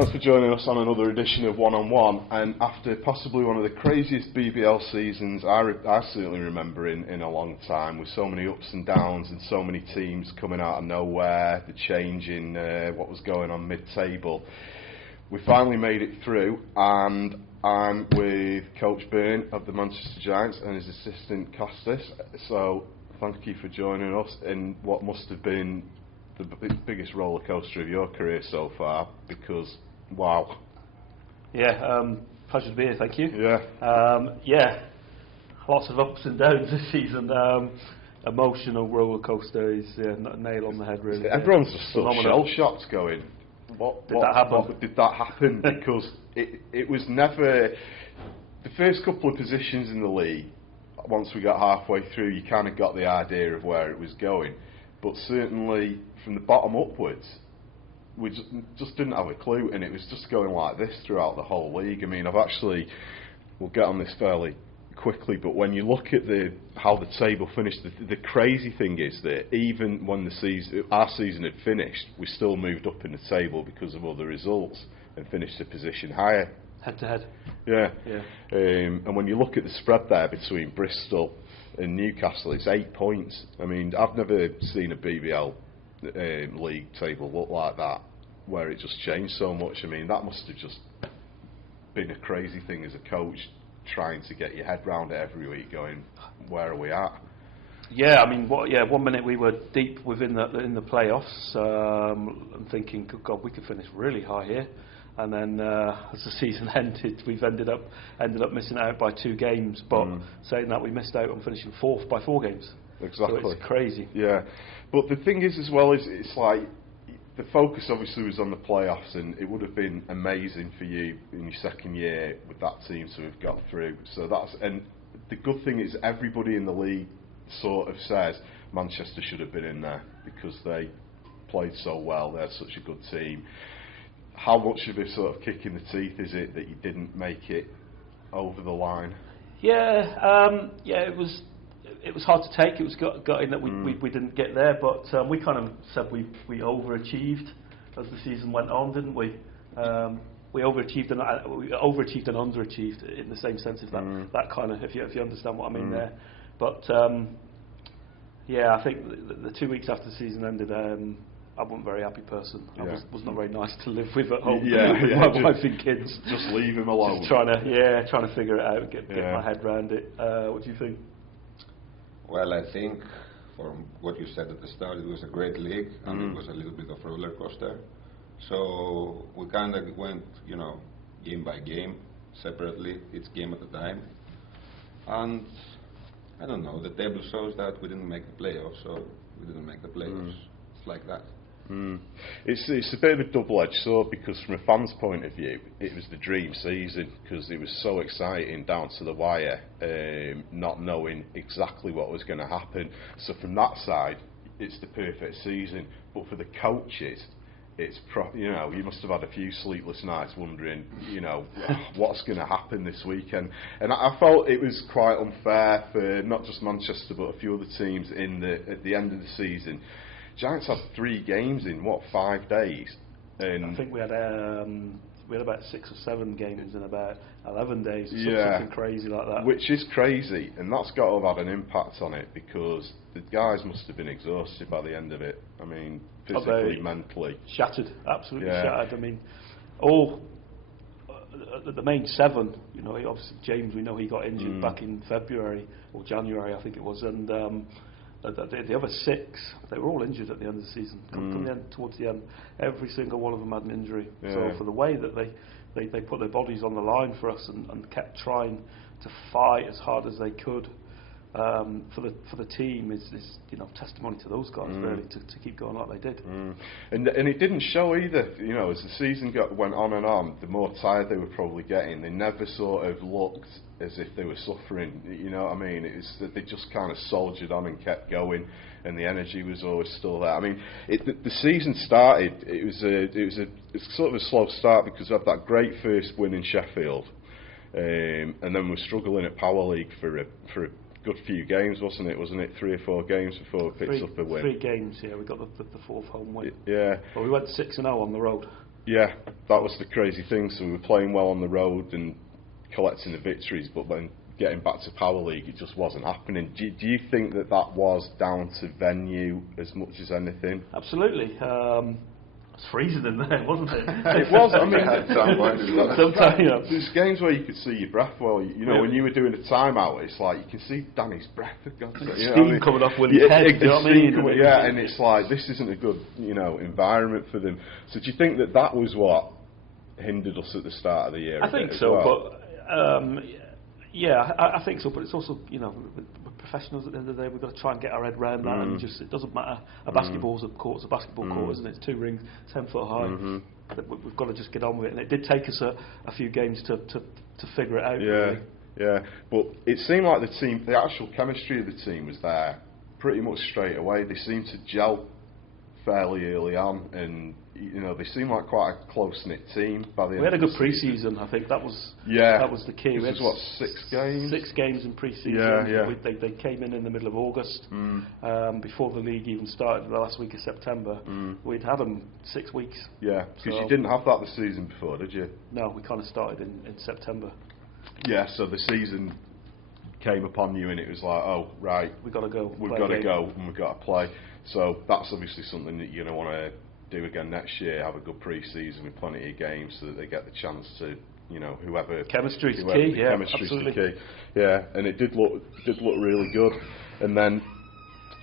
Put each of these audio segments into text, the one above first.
Thanks for joining us on another edition of One on One. And after possibly one of the craziest BBL seasons I certainly remember in a long time, with so many ups and downs and so many teams coming out of nowhere, the change in what was going on mid-table, we finally made it through. And I'm with Coach Byrne of the Manchester Giants and his assistant Kostis. So thank you for joining us in what must have been the biggest roller coaster of your career so far, because wow. Yeah, pleasure to be here, thank you. Yeah. Lots of ups and downs this season. Emotional roller coaster is nail on the head, really. Everyone's just sort of shell shocked going, what did that happen? Because it was never the first couple of positions in the league. Once we got halfway through, you kind of got the idea of where it was going. But certainly from the bottom upwards, we just didn't have a clue, and it was just going like this throughout the whole league. I mean, we'll get on this fairly quickly, but when you look at how the table finished, the crazy thing is that even when our season had finished, we still moved up in the table because of other results and finished a position higher. Head to head. Yeah. And when you look at the spread there between Bristol and Newcastle, it's 8 points. I mean, I've never seen a BBL league table look like that, where it just changed so much. I mean, that must have just been a crazy thing as a coach, trying to get your head round it every week, going, where are we at? Yeah, I mean, 1 minute we were deep within in the playoffs, and thinking, good God, we could finish really high here. And then as the season ended, we've ended up missing out by 2 games. But saying that, we missed out on finishing 4th by 4 games. Exactly. So it's crazy. Yeah, but the thing is as well is it's like the focus obviously was on the playoffs, and it would have been amazing for you in your second year with that team to have got through. So and the good thing is everybody in the league sort of says Manchester should have been in there because they played so well. They're such a good team. How much of a sort of kick in the teeth is it that you didn't make it over the line? It was hard to take. It was gutting that we didn't get there, but we kind of said we overachieved as the season went on, didn't we? We overachieved and underachieved in the same sense as that kind of, if you understand what I mean there. But I think the 2 weeks after the season ended, I wasn't a very happy person. I was not very nice to live with at home. With my wife and kids. Just leave him alone. Just trying to figure it out, get my head around it. What do you think? Well, I think from what you said at the start, it was a great league, and it was a little bit of a roller coaster. So we kind of went, game by game, separately, each game at a time. And I don't know, the table shows that we didn't make the playoffs, so we didn't make the playoffs. It's like that. It's a bit of a double-edged sword, because from a fan's point of view, it was the dream season, because it was so exciting down to the wire, not knowing exactly what was going to happen. So from that side, it's the perfect season. But for the coaches, it's you must have had a few sleepless nights wondering, what's going to happen this weekend. And I felt it was quite unfair for not just Manchester but a few other teams at the end of the season. Giants had 3 games in 5 days, and I think we had about 6 or 7 games in about 11 days. Something crazy like that. Which is crazy, and that's got to have had an impact on it, because the guys must have been exhausted by the end of it. I mean, physically, mentally, shattered, absolutely shattered. I mean, all the main 7. Obviously James, we know he got injured back in February or January, I think it was, and the other 6, they were all injured at the end of the season. Towards the end, every single one of them had an injury. So for the way that they put their bodies on the line for us and kept trying to fight as hard as they could for the team is testimony to those guys, really, to keep going like they did. And it didn't show either. As the season went on and on, the more tired they were probably getting. They never sort of looked as if they were suffering. You know what I mean? It's that they just kind of soldiered on and kept going, and the energy was always still there. I mean, the season started. It was sort of a slow start, because we had that great first win in Sheffield, and then we were struggling at Power League for a good few games, wasn't it? 3 or 4 games before we picked up a win? 3 games, yeah. We got the 4th home win. Yeah. But we went 6-0 on the road. Yeah, that was the crazy thing. So we were playing well on the road and collecting the victories, but then getting back to Power League, it just wasn't happening. Do you think that was down to venue as much as anything? Absolutely. It was freezing in there, wasn't it? It was. I mean, sometimes there's games where you could see your breath. Well, when you were doing a timeout, it's like you can see Danny's breath. For God's sake, steam coming off Willie's head. You know what I mean? And it's like this isn't a good, environment for them. So do you think that was what hindered us at the start of the year? I think so, but yeah, I think so. But it's also, we're professionals at the end of the day. We've got to try and get our head around that, and it doesn't matter. A basketball's a court's a basketball court, isn't it? It's 2 rings, 10 foot high. We've got to just get on with it, and it did take us a few games to figure it out. Yeah, really. Yeah. But it seemed like the actual chemistry of the team was there pretty much straight away. They seemed to gel fairly early on, and they seemed like quite a close-knit team by the end. We had a good season. Pre-season, I think that was the key. This is what, 6 games? 6 games in pre-season. Yeah. They came in the middle of August, before the league even started. The last week of September, we'd had them 6 weeks. Yeah, because you didn't have that the season before, did you? No, we kind of started in September. Yeah, so the season came upon you, and it was like, oh right, we've got to go. We've got to go, and we've got to play. So that's obviously something that you're going to want to do again next year. Have a good pre-season with plenty of games, so that they get the chance to, whoever. Chemistry's key. Yeah, chemistry's absolutely. the key. Yeah, and it did look really good. And then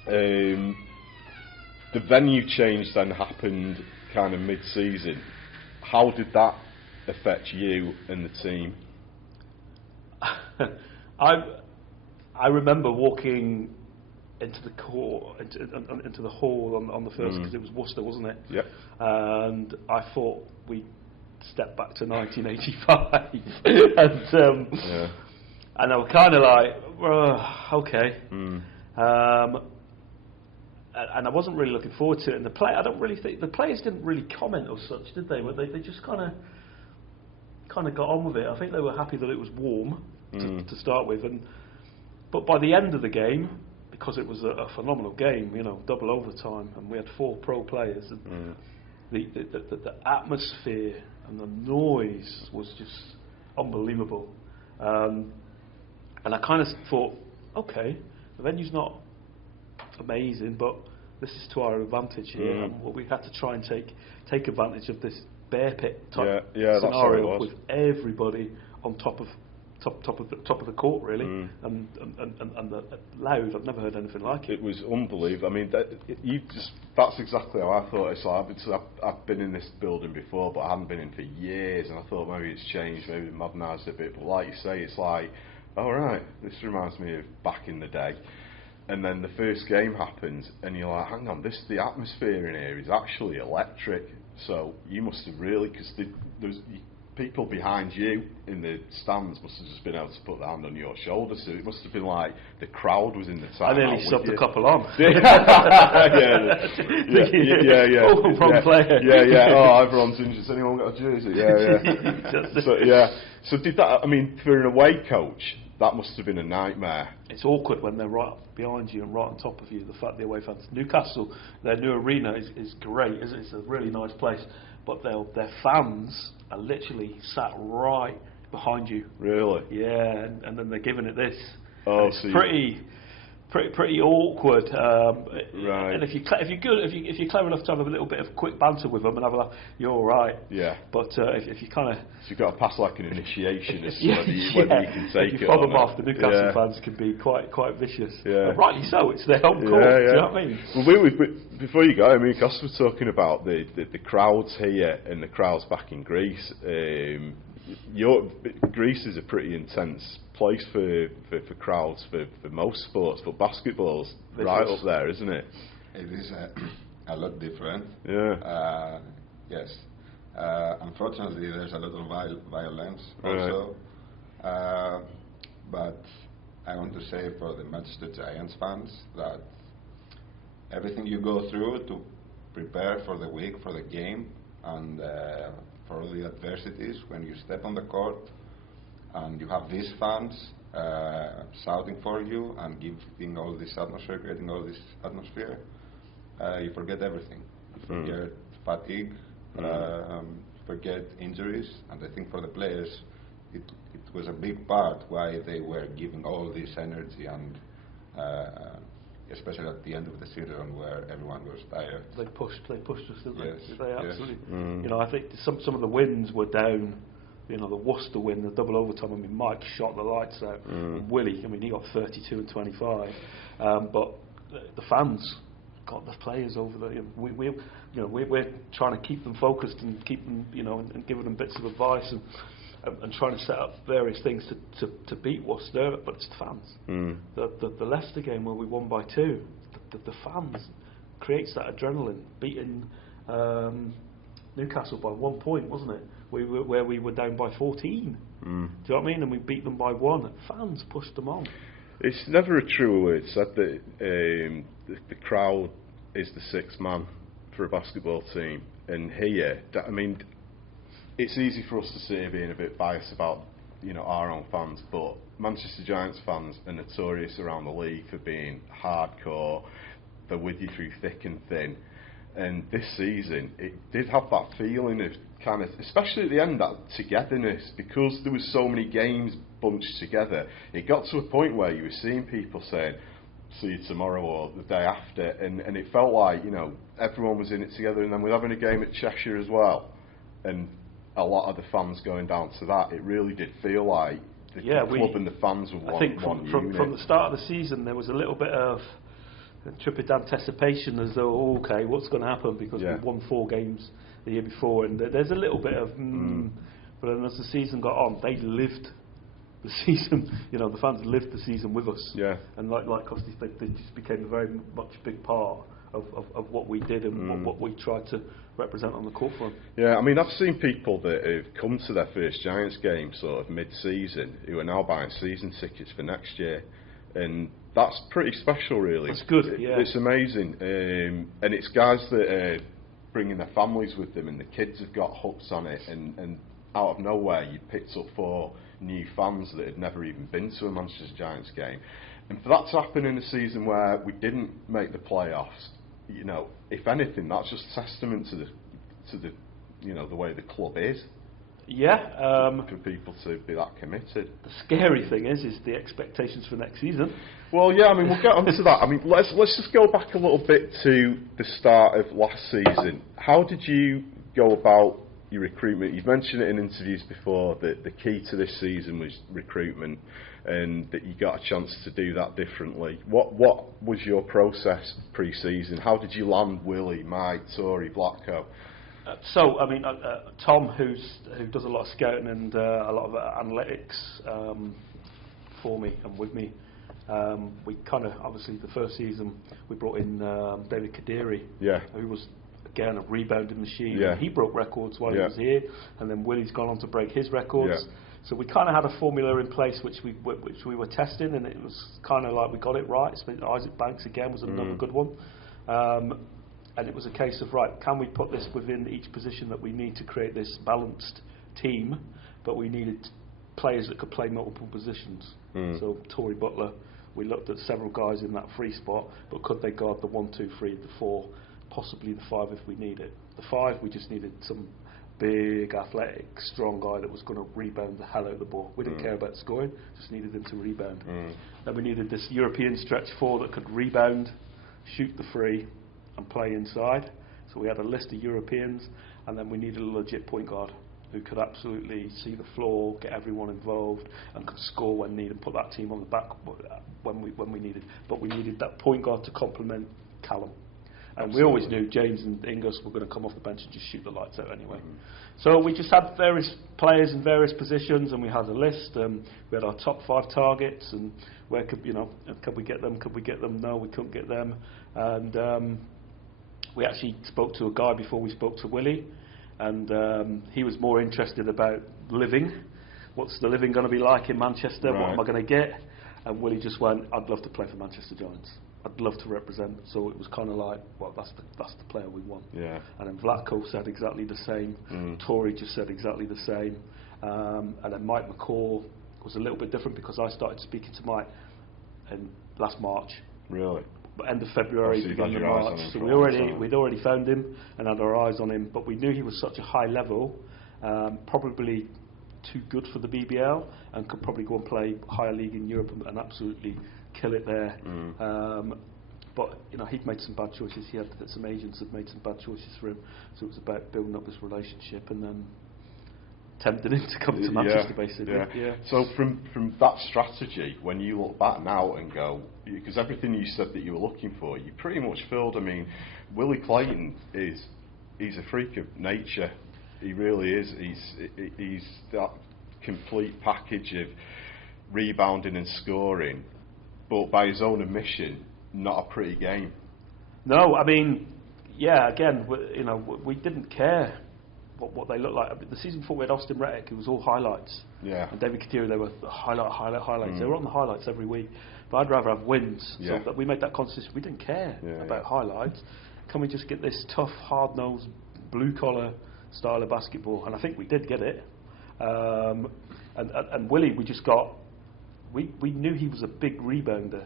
the venue change then happened kind of mid-season. How did that affect you and the team? I remember walking into the court, into the hall on the first, because it was Worcester, wasn't it? Yep. And I thought we stepped back to 1985, and I was kind of like, okay. And I wasn't really looking forward to it. And I don't really think the players didn't really comment as such, did they? But they just kind of got on with it. I think they were happy that it was warm to start with, but by the end of the game, because it was a phenomenal game, double overtime, and we had 4 pro players, and the atmosphere and the noise was just unbelievable. And I kind of thought, okay, the venue's not amazing, but this is to our advantage here, and we had to try and take advantage of this bear pit type scenario with everybody on top of the court, really, and loud. I've never heard anything like it. It was unbelievable. I mean, that's exactly how I thought. It's like I've been in this building before, but I hadn't been in for years, and I thought maybe it's changed, maybe modernised a bit. But like you say, it's like, all right, this reminds me of back in the day. And then the first game happens, and you're like, hang on, the atmosphere in here is actually electric. So you must have really, because there's people behind you in the stands must have just been able to put their hand on your shoulder. So it must have been like the crowd was in the time. I nearly subbed a couple on. Wrong player. Yeah. Oh, everyone's injured. Has anyone got a jersey? Yeah. So did that? I mean, for an away coach, that must have been a nightmare. It's awkward when they're right behind you and right on top of you. The fact the away fans, Newcastle, their new arena is great. It's a really nice place, but their fans are literally sat right behind you. Really? Yeah, and then they're giving it this. Oh, it's pretty awkward. Right. And if you're clever enough to have a little bit of quick banter with them and have a laugh, you're all right. Yeah. But if you kind of, so you've got to pass like an initiation as to whether you can take if you it. fob them off, the Newcastle fans can be quite vicious. Yeah. And rightly so. It's their home court. Do you know what I mean? Well, before you go, I mean, Kostis was talking about the crowds here and the crowds back in Greece. Greece is a pretty intense place for crowds for most sports, but basketball's right up there, isn't it? It is a lot different. Yeah. Yes. Unfortunately, there's a lot of violence also. Right. But I want to say for the Manchester Giants fans that everything you go through to prepare for the week, for the game, and for all the adversities, when you step on the court and you have these fans shouting for you and creating all this atmosphere, you forget everything. You forget fatigue, forget injuries, and I think for the players, it was a big part why they were giving all this energy, and especially at the end of the season where everyone was tired. They pushed us, didn't yes, they? They absolutely. Yes. You know, I think some of the wins were down. You know, the Worcester win, the double overtime. I mean, Mike shot the lights out. And Willie, I mean, he got 32 and 25. But the fans got the players over there. We're trying to keep them focused and keep them, and giving them bits of advice and trying to set up various things to beat Worcester. But it's the fans. The Leicester game where we won by 2, the fans creates that adrenaline. Beating Newcastle by 1 point, wasn't it? Where we were down by 14. Do you know what I mean? And we beat them by 1. Fans pushed them on. It's never a truer word said that the crowd is the sixth man for a basketball team. And here, I mean, it's easy for us to say being a bit biased about our own fans, but Manchester Giants fans are notorious around the league for being hardcore. They're with you through thick and thin. And this season, it did have that feeling of kind of, especially at the end, that togetherness, because there was so many games bunched together. It got to a point where you were seeing people saying, "See you tomorrow" or the day after, and it felt like everyone was in it together. And then we're having a game at Cheshire as well, and a lot of the fans going down to that. It really did feel like the club and the fans were one. I think from the start of the season, there was a little bit of trepid anticipation, as though, okay, what's going to happen, because we won 4 games the year before, and there's a little bit of but then as the season got on, they lived the season. The fans lived the season with us, and like Kostis, they just became a very much big part of what we did and what we tried to represent on the court for them. Yeah, I mean, I've seen people that have come to their first Giants game sort of mid-season who are now buying season tickets for next year, and that's pretty special, really. That's good, yeah. It's amazing. And it's guys that are bringing their families with them, and the kids have got hooks on it, and out of nowhere you picked up 4 new fans that had never even been to a Manchester Giants game. And for that to happen in a season where we didn't make the playoffs, if anything, that's just testament to the way the club is. Yeah. For people to be that committed. The scary thing is the expectations for next season. Well, yeah, I mean, we'll get onto that. I mean, let's just go back a little bit to the start of last season. How did you go about your recruitment? You've mentioned it in interviews before that the key to this season was recruitment, and that you got a chance to do that differently. What was your process pre-season? How did you land Willie, Mike, Torry, Vlatko? So, I mean, Tom, who does a lot of scouting and a lot of analytics for me and with me, we kind of, obviously, the first season, we brought in David Kadiri, who was, again, a rebounding machine. Yeah. He broke records while he was here, and then Willie's gone on to break his records. Yeah. So we kind of had a formula in place which we were testing, and it was kind of like we got it right. Isaac Banks, again, was another good one. And it was a case of, right, can we put this within each position that we need to create this balanced team, but we needed players that could play multiple positions. So Torry Butler, we looked at several guys in that 3 spot, but could they guard the 1, 2, 3, the 4, possibly the 5 if we need it. The 5, we just needed some big, athletic, strong guy that was going to rebound the hell out of the ball. We didn't care about scoring, just needed him to rebound. Then we needed this European stretch 4 that could rebound, shoot the 3, and play inside. So we had a list of Europeans, and then we needed a legit point guard who could absolutely see the floor, get everyone involved, and could score when needed, put that team on the back when we needed. But we needed that point guard to complement Callum. And we always knew James and Ingus were going to come off the bench and just shoot the lights out anyway. So we just had various players in various positions, and we had a list. We had our top 5 targets, and where could we get them? Could we get them? No, we couldn't get them. And we actually spoke to a guy before we spoke to Willie, and he was more interested about living. What's the living going to be like in Manchester? Right. What am I going to get? And Willie just went, I'd love to play for Manchester Giants. I'd love to represent. So it was kind of like, well, that's the player we want. Yeah. And then Vlatko said exactly the same. Torry just said exactly the same. And then Mike McCall was a little bit different, because I started speaking to Mike in last March. Really? End of February, beginning of March. So we'd already found him and had our eyes on him, but we knew he was such a high level probably too good for the BBL, and could probably go and play higher league in Europe and absolutely kill it there. But he'd made some bad choices. He had some agents had made some bad choices for him, so it was about building up this relationship and then tempting him to come to Manchester, basically. Yeah. So from that strategy, when you look back now and go, because everything you said that you were looking for, you pretty much filled. I mean, Willie Clayton he's a freak of nature. He really is. He's that complete package of rebounding and scoring, but by his own admission, not a pretty game. No, I mean, again, we didn't care what they looked like. The season before we had Austin Rettick, it was all highlights. Yeah. And David Katira, they were highlights. They were on the highlights every week. But I'd rather have wins. So that we made that conscious. We didn't care about highlights. Can we just get this tough, hard-nosed, blue-collar style of basketball? And I think we did get it. And Willie, we just got. We knew he was a big rebounder.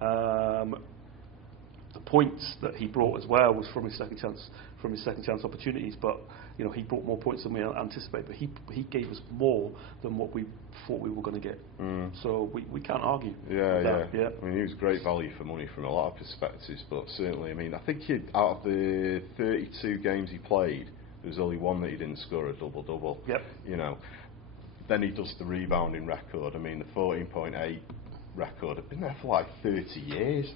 The points that he brought as well was from his second chance opportunities, but he brought more points than we anticipated. But he gave us more than what we thought we were going to get. So we can't argue. Yeah. I mean, he was great value for money from a lot of perspectives, but certainly, I mean, I think out of the 32 games he played, there was only one that he didn't score a double-double. Yep. Then he does the rebounding record. I mean, the 14.8 record had been there for like 30 years,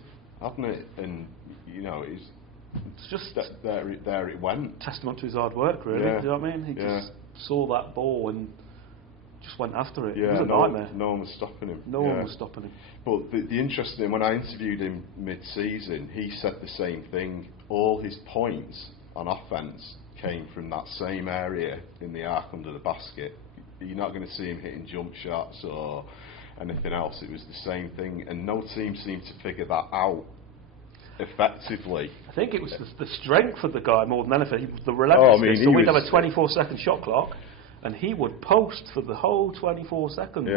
hasn't it? And it's just there it went. Testament to his hard work, really. Do you know what I mean? He just saw that ball and just went after it. It was a nightmare. No one was stopping him. No one was stopping him. But the interesting thing, when I interviewed him mid-season, he said the same thing. All his points on offence came from that same area in the arc under the basket. You're not going to see him hitting jump shots or anything else. It was the same thing, and no team seemed to figure that out effectively. I think it was the strength of the guy more than anything. He was the relentlessness. So we'd have a 24-second shot clock, and he would post for the whole 24 seconds.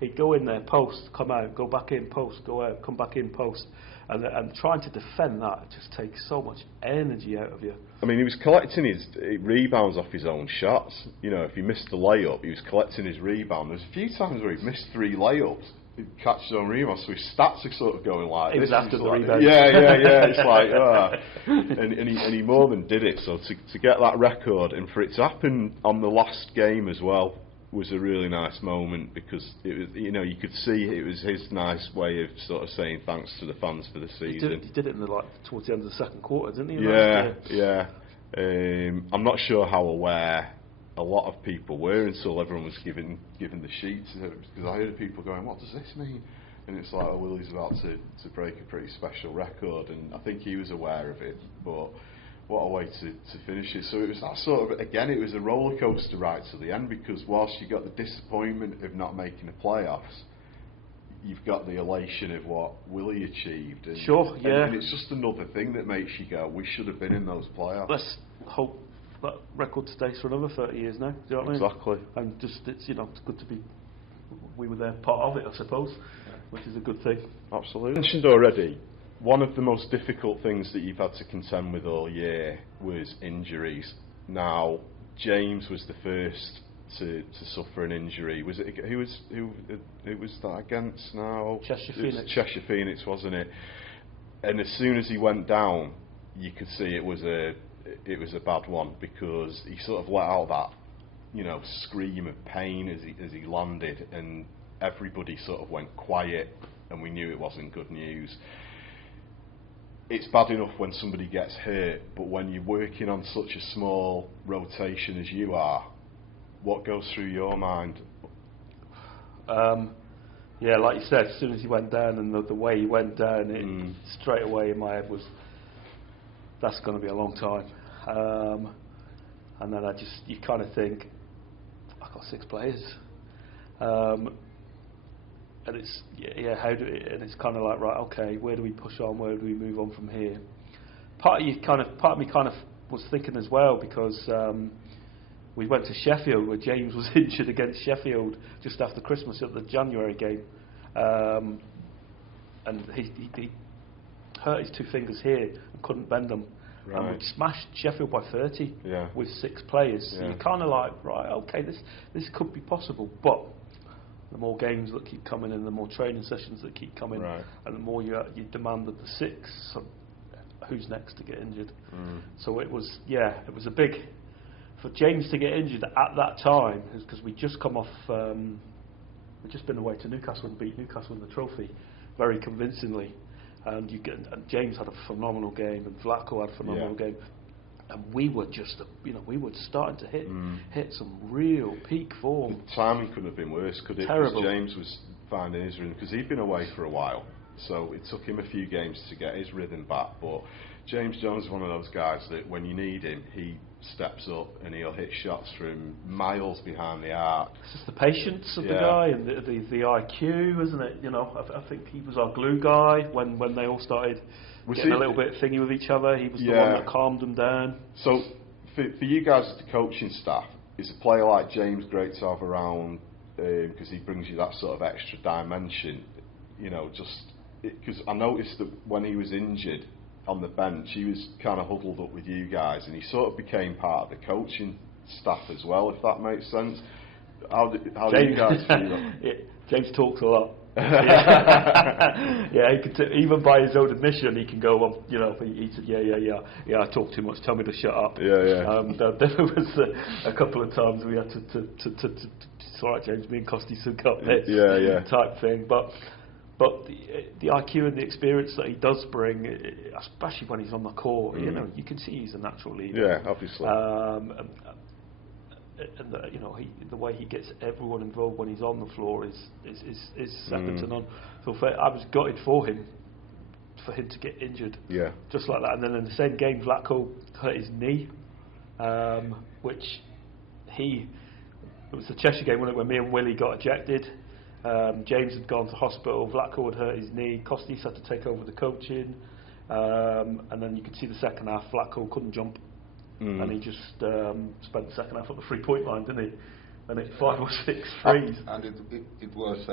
He'd go in there, post, come out, go back in, post, go out, come back in, post. And trying to defend that just takes so much energy out of you. I mean, he was collecting his rebounds off his own shots. If he missed the layup, he was collecting his rebound. There's a few times where he missed 3 layups, he'd catch his own rebounds, so his stats are sort of going like this. It was after the rebound. It's like, and he more than did it. So to get that record and for it to happen on the last game as well was a really nice moment, because it was, you could see it was his nice way of sort of saying thanks to the fans for the season. He did it towards the end of the second quarter, didn't he? Yeah. I'm not sure how aware a lot of people were until everyone was given the sheets, because I heard people going, "What does this mean?" And it's like, Willie's about to break a pretty special record, and I think he was aware of it, but what a way to finish it. So it was that sort of, again, it was a roller coaster right to the end, because whilst you got the disappointment of not making the playoffs, you've got the elation of what Willie achieved. And, and it's just another thing that makes you go, we should have been in those playoffs. Let's hope that record stays for another 30 years now. Do you know what I mean? Exactly. And just, it's good to be, we were there, part of it, I suppose, which is a good thing. Absolutely. I mentioned already, one of the most difficult things that you've had to contend with all year was injuries. Now, James was the first to suffer an injury. Was it who was that against now? Cheshire Phoenix. Cheshire Phoenix, wasn't it? And as soon as he went down, you could see it was a bad one, because he sort of let out that scream of pain as he landed, and everybody sort of went quiet, and we knew it wasn't good news. It's bad enough when somebody gets hurt, but when you're working on such a small rotation as you are, what goes through your mind? Like you said, as soon as he went down, and the way he went down, straight away in my head was, that's going to be a long time. And then you kind of think, I've got 6 players. And it's and it's kind of like, right, okay, where do we push on? Where do we move on from here? Part of me kind of was thinking as well, because we went to Sheffield, where James was injured against Sheffield just after Christmas at the January game, and he hurt his 2 fingers here and couldn't bend them. and we'd smashed Sheffield by 30 with 6 players. So you're kind of like, right, okay, this could be possible, but the more games that keep coming in, the more training sessions that keep coming, and the more you demand of the 6. So who's next to get injured? So it was a big, for James to get injured at that time, because we'd just come off, we'd just been away to Newcastle and beat Newcastle in the trophy very convincingly, and James had a phenomenal game, and Vlatko had a phenomenal game, and we were just, we were starting to hit some real peak form. The timing couldn't have been worse, could it? Terrible. Because James was finding his rhythm, because he'd been away for a while, so it took him a few games to get his rhythm back. But James Jones is one of those guys that when you need him, he steps up and he'll hit shots from miles behind the arc. It's just the patience of the guy and the IQ, isn't it? I think he was our glue guy when they all started getting a little bit thingy with each other. He was the one that calmed them down. So for you guys as the coaching staff, is a player like James great to have around because he brings you that sort of extra dimension? Because I noticed that when he was injured on the bench, he was kind of huddled up with you guys, and he sort of became part of the coaching staff as well, if that makes sense. How do you guys feel? James talks a lot. He could even by his own admission, he can go, he said, I talk too much, tell me to shut up. There was a couple of times we had to it's all right, James, me and Kostis have got this type thing, but the IQ and the experience that he does bring, especially when he's on the court, you can see he's a natural leader. Yeah, obviously. And the way he gets everyone involved when he's on the floor is second to none. So I was gutted for him to get injured, just like that. And then in the same game, Vlatko hurt his knee, which it was the Cheshire game, wasn't it, when me and Willie got ejected. James had gone to hospital, Vlatko had hurt his knee, Kostis had to take over the coaching, and then you could see the second half, Vlatko couldn't jump, and he just spent the second half at the 3-point line, didn't he? And it 5 or 6 threes. And it was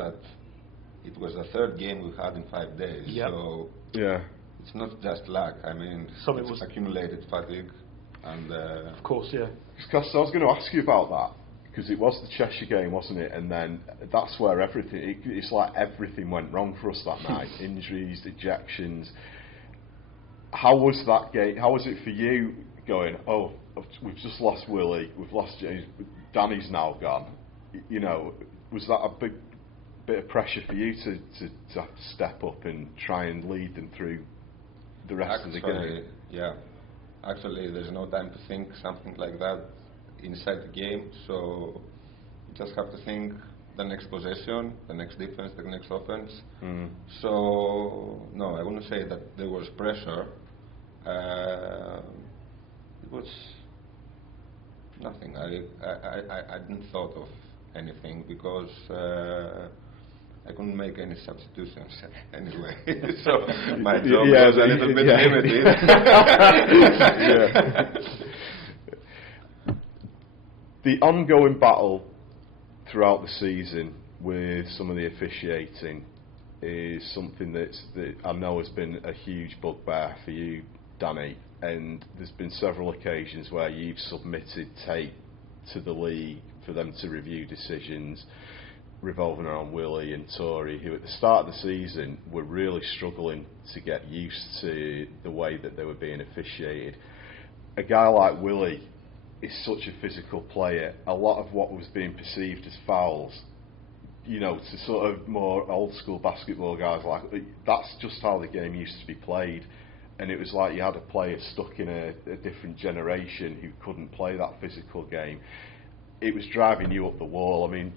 the third game we had in 5 days, so it's not just luck. I mean, it was accumulated fatigue, and of course, Because I was going to ask you about that. Because it was the Cheshire game, wasn't it? And then that's where it's like everything went wrong for us that night. Injuries, ejections. How was that game? How was it for you going, we've just lost Willie, we've lost James, Danny's now gone? Was that a big bit of pressure for you to step up and try and lead them through the rest of the game? Yeah. Actually, there's no time to think something like that inside the game, so you just have to think the next possession, the next defense, the next offense. So no, I wouldn't say that there was pressure. It was nothing. I didn't thought of anything because I couldn't make any substitutions anyway. So my job was a little bit limited. The ongoing battle throughout the season with some of the officiating is something that I know has been a huge bugbear for you, Danny, and there's been several occasions where you've submitted tape to the league for them to review decisions revolving around Willie and Torry, who at the start of the season were really struggling to get used to the way that they were being officiated. A guy like Willie is such a physical player. A lot of what was being perceived as fouls, to sort of more old school basketball guys, like that's just how the game used to be played, and it was like you had a player stuck in a different generation who couldn't play that physical game. It was driving you up the wall. I mean,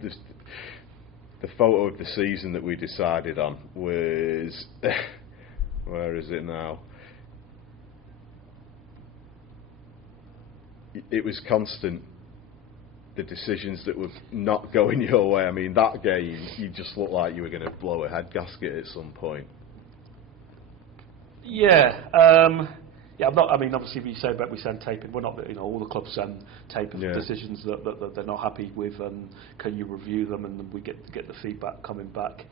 the photo of the season that we decided on was where is it now? It was constant, the decisions that were not going your way. I mean, that game, you just looked like you were going to blow a head gasket at some point. I'm not. I mean, obviously, we send tape in. We're not. All the clubs send tape of decisions that they're not happy with, and can you review them? And we get the feedback coming back.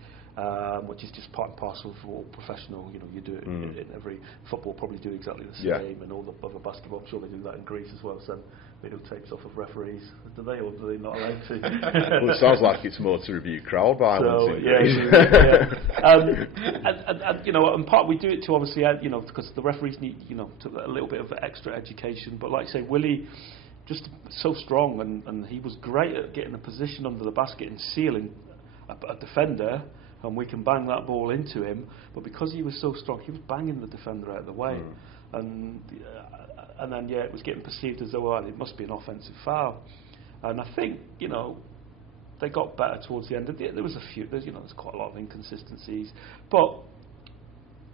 which is just part and parcel of all professional. You know, you do it in every football. Probably do exactly the same, and all the other basketball. I'm sure they do that in Greece as well. Send videotapes off of referees. Do they, or do they not allowed to? Well, it sounds like it's more to review crowd violence. So, yeah. And you know, and part we do it to obviously, you know, because the referees need, you know, to a little bit of extra education. But like I say, Willie, just so strong, and he was great at getting a position under the basket and sealing a defender, and we can bang that ball into him. But because he was so strong, he was banging the defender out of the way, and then it was getting perceived as though it must be an offensive foul. And I think, you know, they got better towards the end. There was a few. There's quite a lot of inconsistencies, but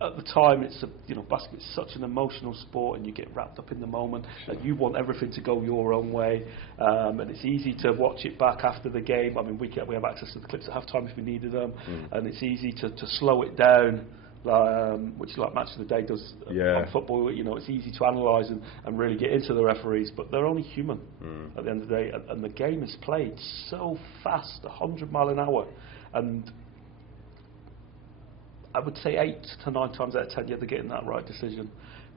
at the time, basketball is such an emotional sport, and you get wrapped up in the moment, and you want everything to go your own way, and it's easy to watch it back after the game. I mean, we have access to the clips at half-time if we needed them, and it's easy to slow it down, which like Match of the Day does on football. You know, it's easy to analyse and really get into the referees, but they're only human at the end of the day, and the game is played so fast, 100 mile an hour, and I would say 8 to 9 times out of 10 they're getting that right decision.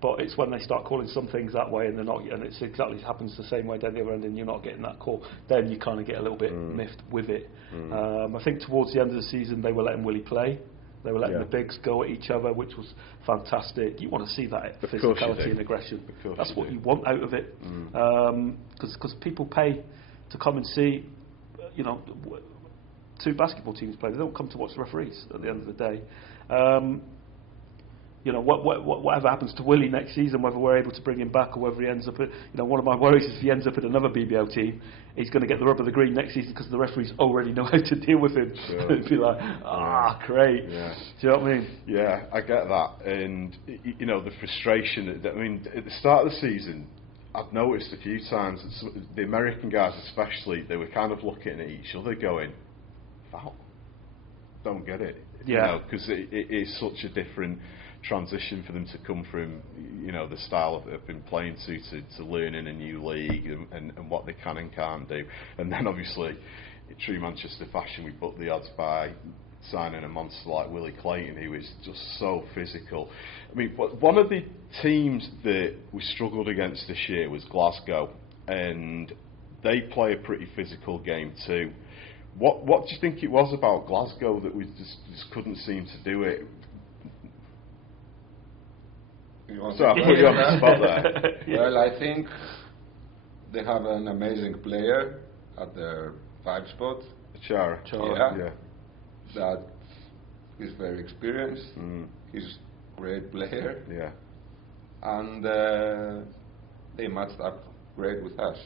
But it's when they start calling some things that way and they're not, and it's exactly happens the same way down the other end, and you're not getting that call, then you kind of get a little bit miffed with it. I think towards the end of the season they were letting Willie play. They were letting the bigs go at each other, which was fantastic. You want to see that physicality and aggression. That's what you want out of it, because people pay to come and see, you know, 2 basketball teams play. They don't come to watch the referees at the end of the day. You know, whatever happens to Willie next season, whether we're able to bring him back or whether he ends up at, you know, one of my worries is if he ends up at another BBL team, he's going to get the rub of the green next season because the referees already know how to deal with him. Sure. It'd be like, great. Yeah. Do you know what I mean? Yeah, I get that. And, you know, the frustration, I mean, at the start of the season, I've noticed a few times, the American guys especially, they were kind of looking at each other going, foul. Don't get it. You know, because it is such a different transition for them to come from, you know, the style of they've been playing to learn in a new league and what they can and can't do. And then obviously, in true Manchester fashion, we put the odds by signing a monster like Willie Clayton, who is just so physical. I mean, one of the teams that we struggled against this year was Glasgow, and they play a pretty physical game too. What do you think it was about Glasgow that we just couldn't seem to do it? So I put you on the spot there. Well, I think they have an amazing player at their 5 spot. Chara. Yeah. That is very experienced. He's a great player. Yeah. And they matched up great with us.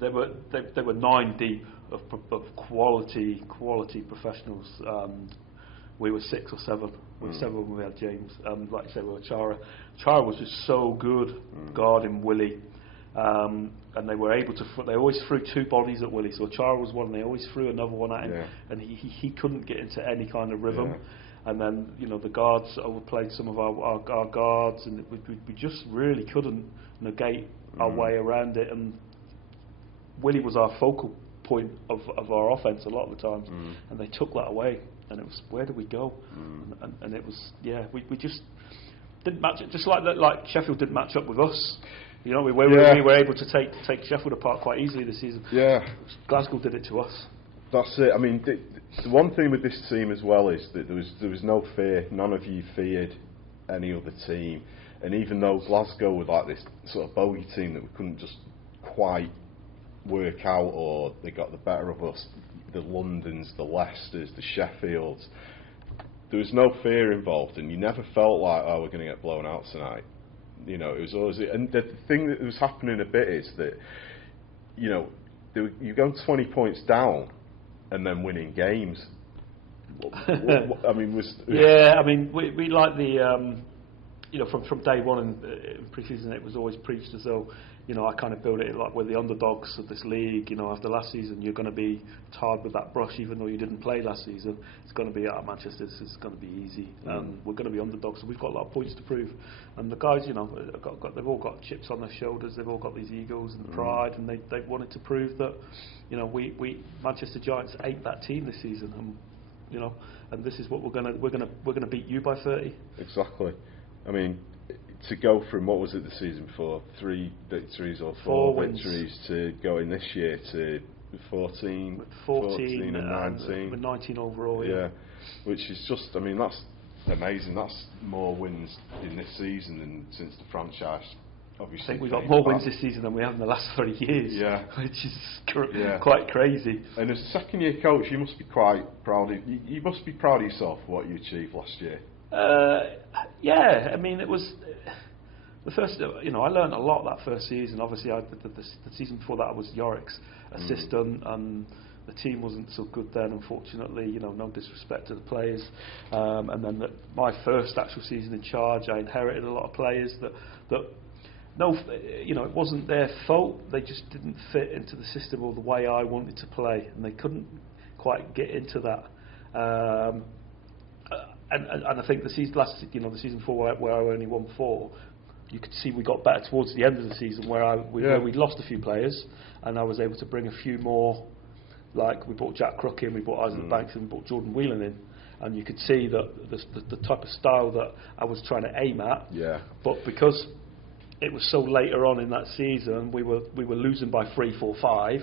They were 9 deep of quality professionals. We were 6 or 7. We were 7 when we had James. Like I said, we were Chara. Chara was just so good guarding Willie. And they were able to. They always threw 2 bodies at Willie. So Chara was one. They always threw another one at him, and he couldn't get into any kind of rhythm. Yeah. And then, you know, the guards overplayed some of our guards, and we just really couldn't negate our way around it. And Willie was our focal point of our offense a lot of the times, and they took that away. And it was, where do we go? And it was, we just didn't match it. Just like Sheffield didn't match up with us. You know, we were able to take Sheffield apart quite easily this season. Yeah. Glasgow did it to us. That's it. I mean, the one thing with this team as well is that there was no fear. None of you feared any other team. And even though Glasgow were like this sort of bogey team that we couldn't just quite work out, or they got the better of us, the Londons, the Leicesters, the Sheffields, there was no fear involved, and you never felt like, we're going to get blown out tonight. You know, it was always, and the thing that was happening a bit is that, you know, you go 20 points down and then winning games. I mean, I mean, we like the, you know, from day one in pre-season, it was always preached as though, you know, I kind of build it like we're the underdogs of this league. You know, after last season, you're going to be tarred with that brush, even though you didn't play last season. It's going to be at Manchester. It's going to be easy. We're going to be underdogs, so we've got a lot of points to prove. And the guys, you know, they've all got chips on their shoulders. They've all got these egos and pride, and they wanted to prove that, you know, we Manchester Giants ate that team this season. And you know, and this is what we're gonna beat you by 30. Exactly. I mean, to go from, what was it the season before, 3 victories or 4 victories, to going this year to 14 and 19. With 19 overall, yeah. Which is just, I mean, that's amazing. That's more wins in this season than since the franchise. Obviously, I think we've got more wins this season than we have in the last 30 years. Yeah, which is quite crazy. And as a second-year coach, you must be quite proud. You must be proud of yourself for what you achieved last year. Yeah, I mean, it was the first. You know, I learned a lot that first season. Obviously, the season before that I was Yorick's assistant, and the team wasn't so good then, unfortunately. You know, no disrespect to the players. And then my first actual season in charge, I inherited a lot of players that. No, you know, it wasn't their fault. They just didn't fit into the system or the way I wanted to play, and they couldn't quite get into that. And I think the season before where I only won 4, you could see we got better towards the end of the season where we'd lost a few players, and I was able to bring a few more. Like we brought Jack Crook in, we brought Isaac Banks in, we brought Jordan Whelan in, and you could see that the type of style that I was trying to aim at. Yeah. But because it was so later on in that season, we were losing by 3, 4, 5.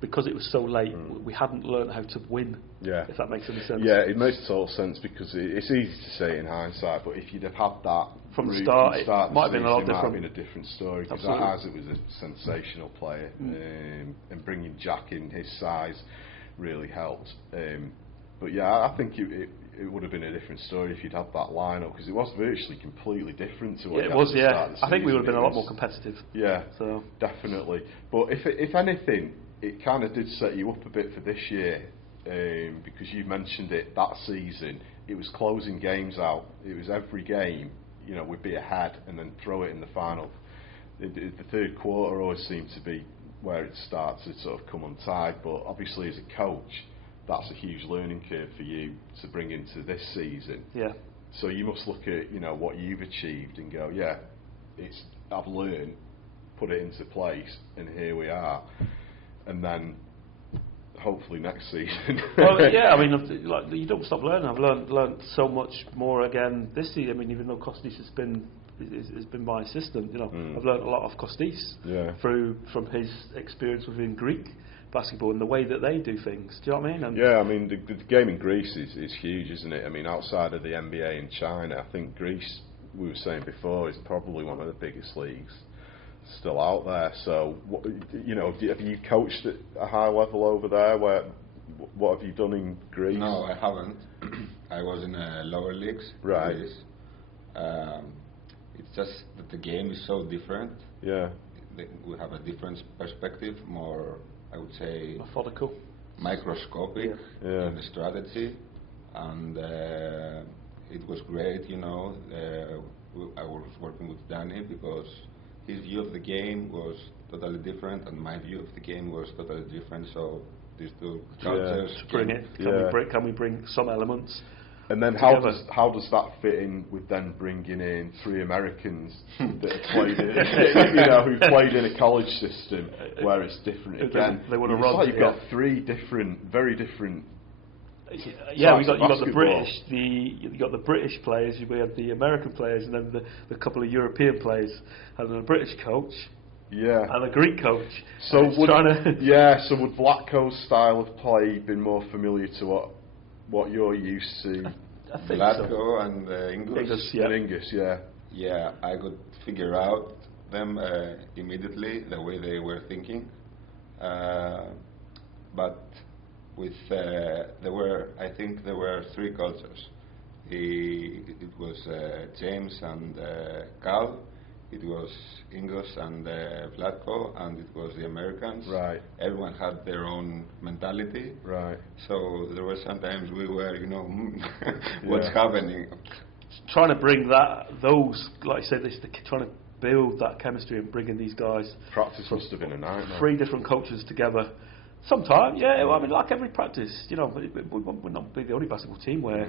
Because it was so late, we hadn't learned how to win. Yeah. If that makes any sense. Yeah, it makes total sense, because it's easy to say in hindsight, but if you'd have had that from the start, it might have been a lot different. It might have been a different story. Because Isaac was a sensational player, and bringing Jack in, his size, really helped. But yeah, I think it would have been a different story if you'd had that lineup, because it was virtually completely different to what it was. Yeah, I think we would have been a lot more competitive. Yeah, so definitely. But if anything, it kind of did set you up a bit for this year, because you mentioned it. That season, it was closing games out. It was every game, you know, we'd be ahead and then throw it in the final. The third quarter always seemed to be where it starts to sort of come untied. But obviously, as a coach, that's a huge learning curve for you to bring into this season. Yeah. So you must look at, you know, what you've achieved and go, yeah, I've learned, put it into place, and here we are. And then hopefully next season. Well, yeah, I mean, like, you don't stop learning. I've learned so much more again this season. I mean, even though Kostis has been my assistant, you know, I've learned a lot of Kostis from his experience within Greek basketball and the way that they do things. Do you know what I mean? And yeah, I mean, the game in Greece is huge, isn't it? I mean, outside of the NBA in China, I think Greece, we were saying before, is probably one of the biggest leagues still out there. So, you know, have you coached at a high level over there? What have you done in Greece? No, I haven't. I was in lower leagues. Right. Greece. It's just that the game is so different. Yeah. We have a different perspective, more, I would say, methodical, microscopic in the strategy, and it was great. You know, I was working with Danny because his view of the game was totally different, and my view of the game was totally different. So these two cultures can we bring some elements? And then how does that fit in with then bringing in 3 Americans that have played in, you know, who've played in a college system where it's different again? They would have run. Like you've got 3 very different. Yeah, you got the British, you got the British players. We had the American players, and then the couple of European players, and a British coach. Yeah. And a Greek coach. So would Vlatko's style of play been more familiar to what you're used to? I think Vlatko and Ingus. Ingus, yeah. Yeah, I could figure out them immediately, the way they were thinking. But with I think there were 3 cultures. It was James and Cal. It was Ingus and Vlatko, and it was the Americans. Right. Everyone had their own mentality. Right. So there were sometimes we were, you know, what's happening? Trying to bring those, like I said, trying to build that chemistry and bringing these guys. Practice must have been a nightmare. 3 different cultures together. Sometimes, yeah. Well, I mean, like every practice, you know, we're not the only basketball team where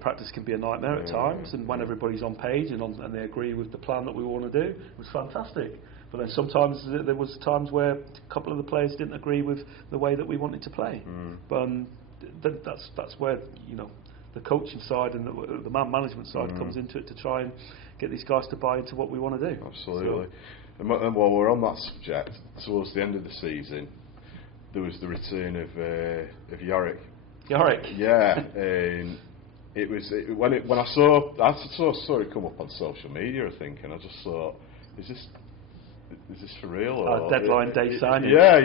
practice can be a nightmare at times, and when everybody's on page and they agree with the plan that we want to do, it was fantastic. But then sometimes there was times where a couple of the players didn't agree with the way that we wanted to play. But that's where the coaching side and the man management side comes into it, to try and get these guys to buy into what we want to do. Absolutely. And while we're on that subject, towards the end of the season, there was the return of Yorick. Yorick. Yeah. When I saw it come up on social media, I think, and I just thought, is this for real? Or deadline day signing. Yeah.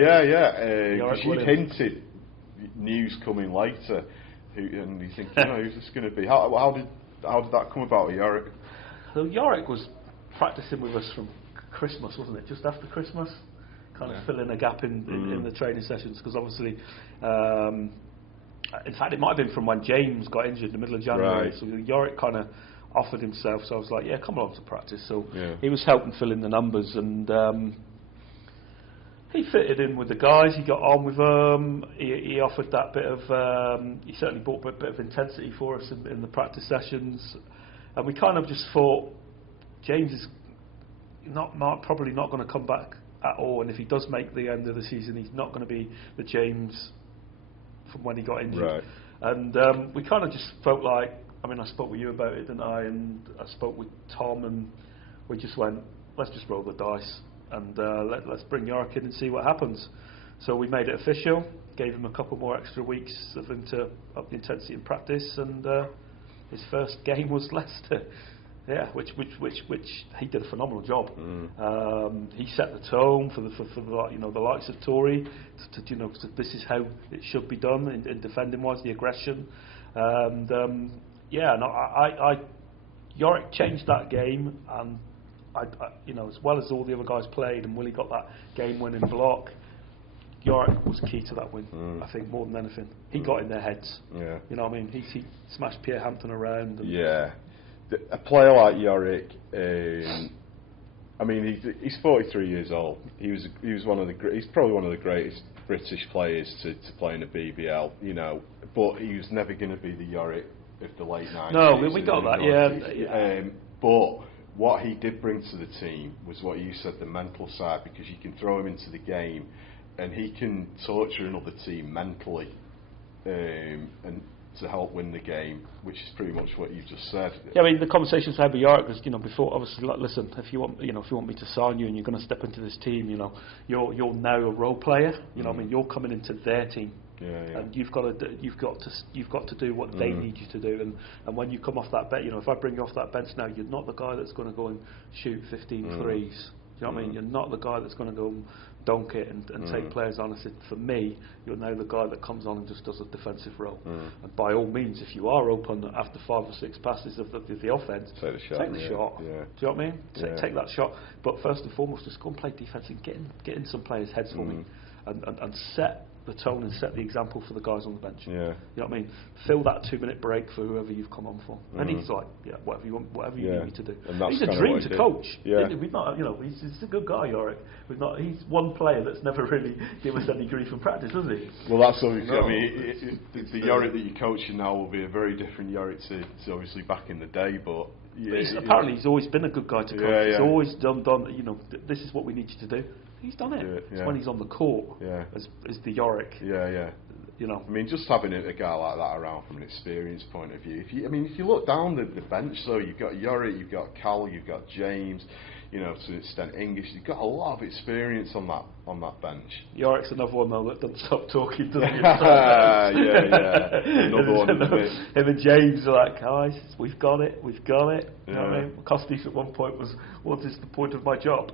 You'd hinted news coming later, and you think, who's this going to be? How did that come about with Yorick? So Yorick was practicing with us from Christmas, wasn't it? Just after Christmas, kind of filling a gap in the training sessions, because obviously, in fact, it might have been from when James got injured in the middle of January. Right. So Yorick kind of offered himself. So I was like, come along to practice. So he was helping fill in the numbers, and he fitted in with the guys. He got on with them. He offered that bit of. He certainly brought a bit of intensity for us in the practice sessions, and we kind of just thought, James is probably not going to come back at all, and if he does make the end of the season, he's not going to be the James from when he got injured. Right. And we kind of just felt like, I spoke with you about it, didn't I? And I spoke with Tom, and we just went, let's just roll the dice, and let's bring Yorick in and see what happens. So we made it official, gave him a couple more extra weeks of him to up the intensity in practice, and his first game was Leicester. Yeah, which he did a phenomenal job. He set the tone for the likes of Torry. So this is how it should be done in defending wise, the aggression. And Yorick changed that game, and as well as all the other guys played, and Willie got that game-winning block. Yorick was key to that win. I think more than anything, he got in their heads. Yeah. You know what I mean? He smashed Pierre Hampton around. And a player like Yorick, he's 43 years old. He's probably one of the greatest British players to play in the BBL. But he was never going to be the Yorick of the late 90s. No, we got that. Yeah. But what he did bring to the team was what you said, the mental side, because you can throw him into the game, and he can torture another team mentally, and to help win the game, which is pretty much what you've just said. Yeah, the conversations I had with Yorick was, before, obviously, listen, if you want me to sign you and you're going to step into this team, you're now a role player. You're coming into their team. And you've got to do what they need you to do, and when you come off that bench, if I bring you off that bench now, you're not the guy that's going to go and shoot 15 threes. Do you know what I mean? You're not the guy that's going to go and dunk it and take players on. I said, for me, you're now the guy that comes on and just does a defensive role. And by all means, if you are open after 5 or 6 passes of the offence, take the shot. Do you know what I mean? Take that shot. But first and foremost, just go and play defence and get in some players' heads for me, and set the tone and set the example for the guys on the bench. You know what I mean? Fill that 2-minute break for whoever you've come on for. And he's like, whatever you want, whatever you need me to do. He's a dream to coach. We've not, he's a good guy, Yorick. He's one player that's never really given us any grief in practice, has he? Well, that's obviously. No. The Yorick that you're coaching now will be a very different Yorick to obviously back in the day, but. Apparently, he's always been a good guy to coach. He's always done. This is what we need you to do. He's done it. It's when he's on the court as the Yorick. Just having a guy like that around from an experience point of view. If you look down the bench, so you've got Yorick, you've got Callum, you've got James, to an extent Ingus. You've got a lot of experience on that bench. Yorick's another one though that doesn't stop talking, doesn't he? Another one. Him and James are like, guys, we've got it. You know what I mean? Kostis at one point was, what is the point of my job?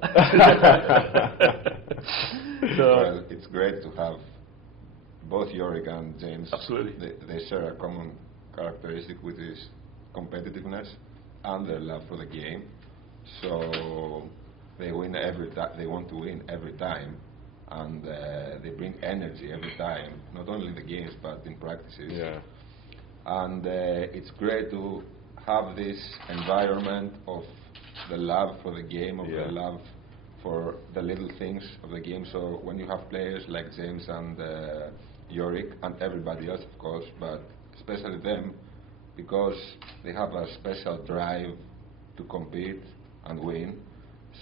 Well, it's great to have both Yorick and James. Absolutely. They share a common characteristic, which is competitiveness and their love for the game. So they win they want to win every time, and they bring energy every time, not only in the games but in practices. And it's great to have this environment of the love for the game, the love for the little things of the game. So when you have players like James and Yorick and everybody else, of course, but especially them, because they have a special drive to compete and win.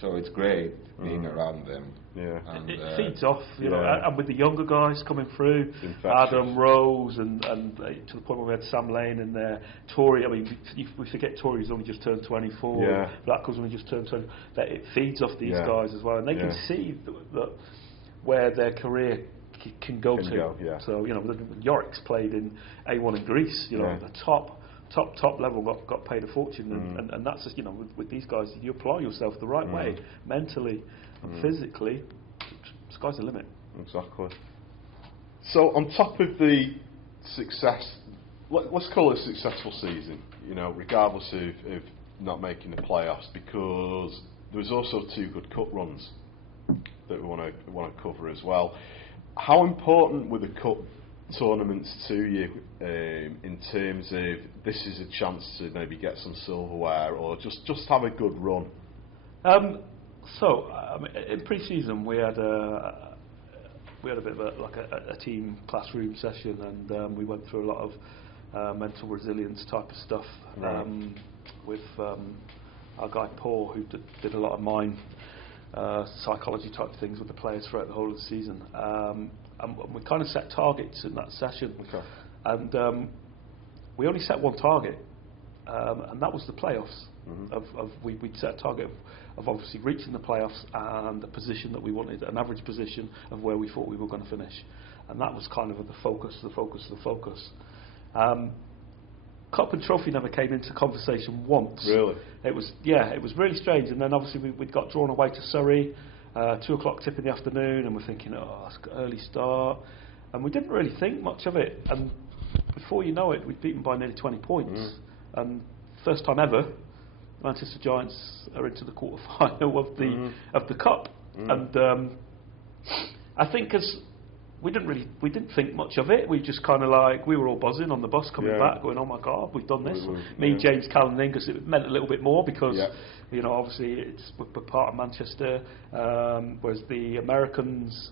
So it's great being around them. Yeah. And, it feeds off, you know, and with the younger guys coming through, Adam, Rose, and to the point where we had Sam Lane in there, Torry. I mean, we forget Torry's only just turned 24. Yeah. Vlatko's only just turned 20. That it feeds off these guys as well, and they can see that where their career can go to. So you know, Yorick's played in A1 in Greece. You know, the top level got paid a fortune, and that's just, you know, with these guys, you apply yourself the right way, mentally and physically, sky's the limit. Exactly. So on top of the success, let's call it a successful season, you know, regardless of not making the playoffs, because there was also 2 good cup runs that we want to cover as well. How important were the cup tournaments to you in terms of this is a chance to maybe get some silverware or just have a good run? So in pre-season we had a bit of a team classroom session, and we went through a lot of mental resilience type of stuff with our guy Paul, who did a lot of mind psychology type things with the players throughout the whole of the season. And we kind of set targets in that session, and we only set one target, and that was the playoffs. We'd set a target of obviously reaching the playoffs and the position that we wanted, an average position of where we thought we were going to finish, and that was kind of the focus. Cup and trophy never came into conversation once. Really? It was really strange. And then obviously we got drawn away to Surrey, 2:00 tip in the afternoon, and we're thinking, oh, that's an early start, and we didn't really think much of it. And before you know it, we'd beaten by nearly 20 points. And first time ever, Manchester Giants are into the quarter final of the cup. And I think as we didn't think much of it. We just kind of we were all buzzing on the bus coming back, going, "Oh my God, we've done this." Me, James, Callum, and Ingus. It meant a little bit more because you know, obviously we're part of Manchester, whereas the Americans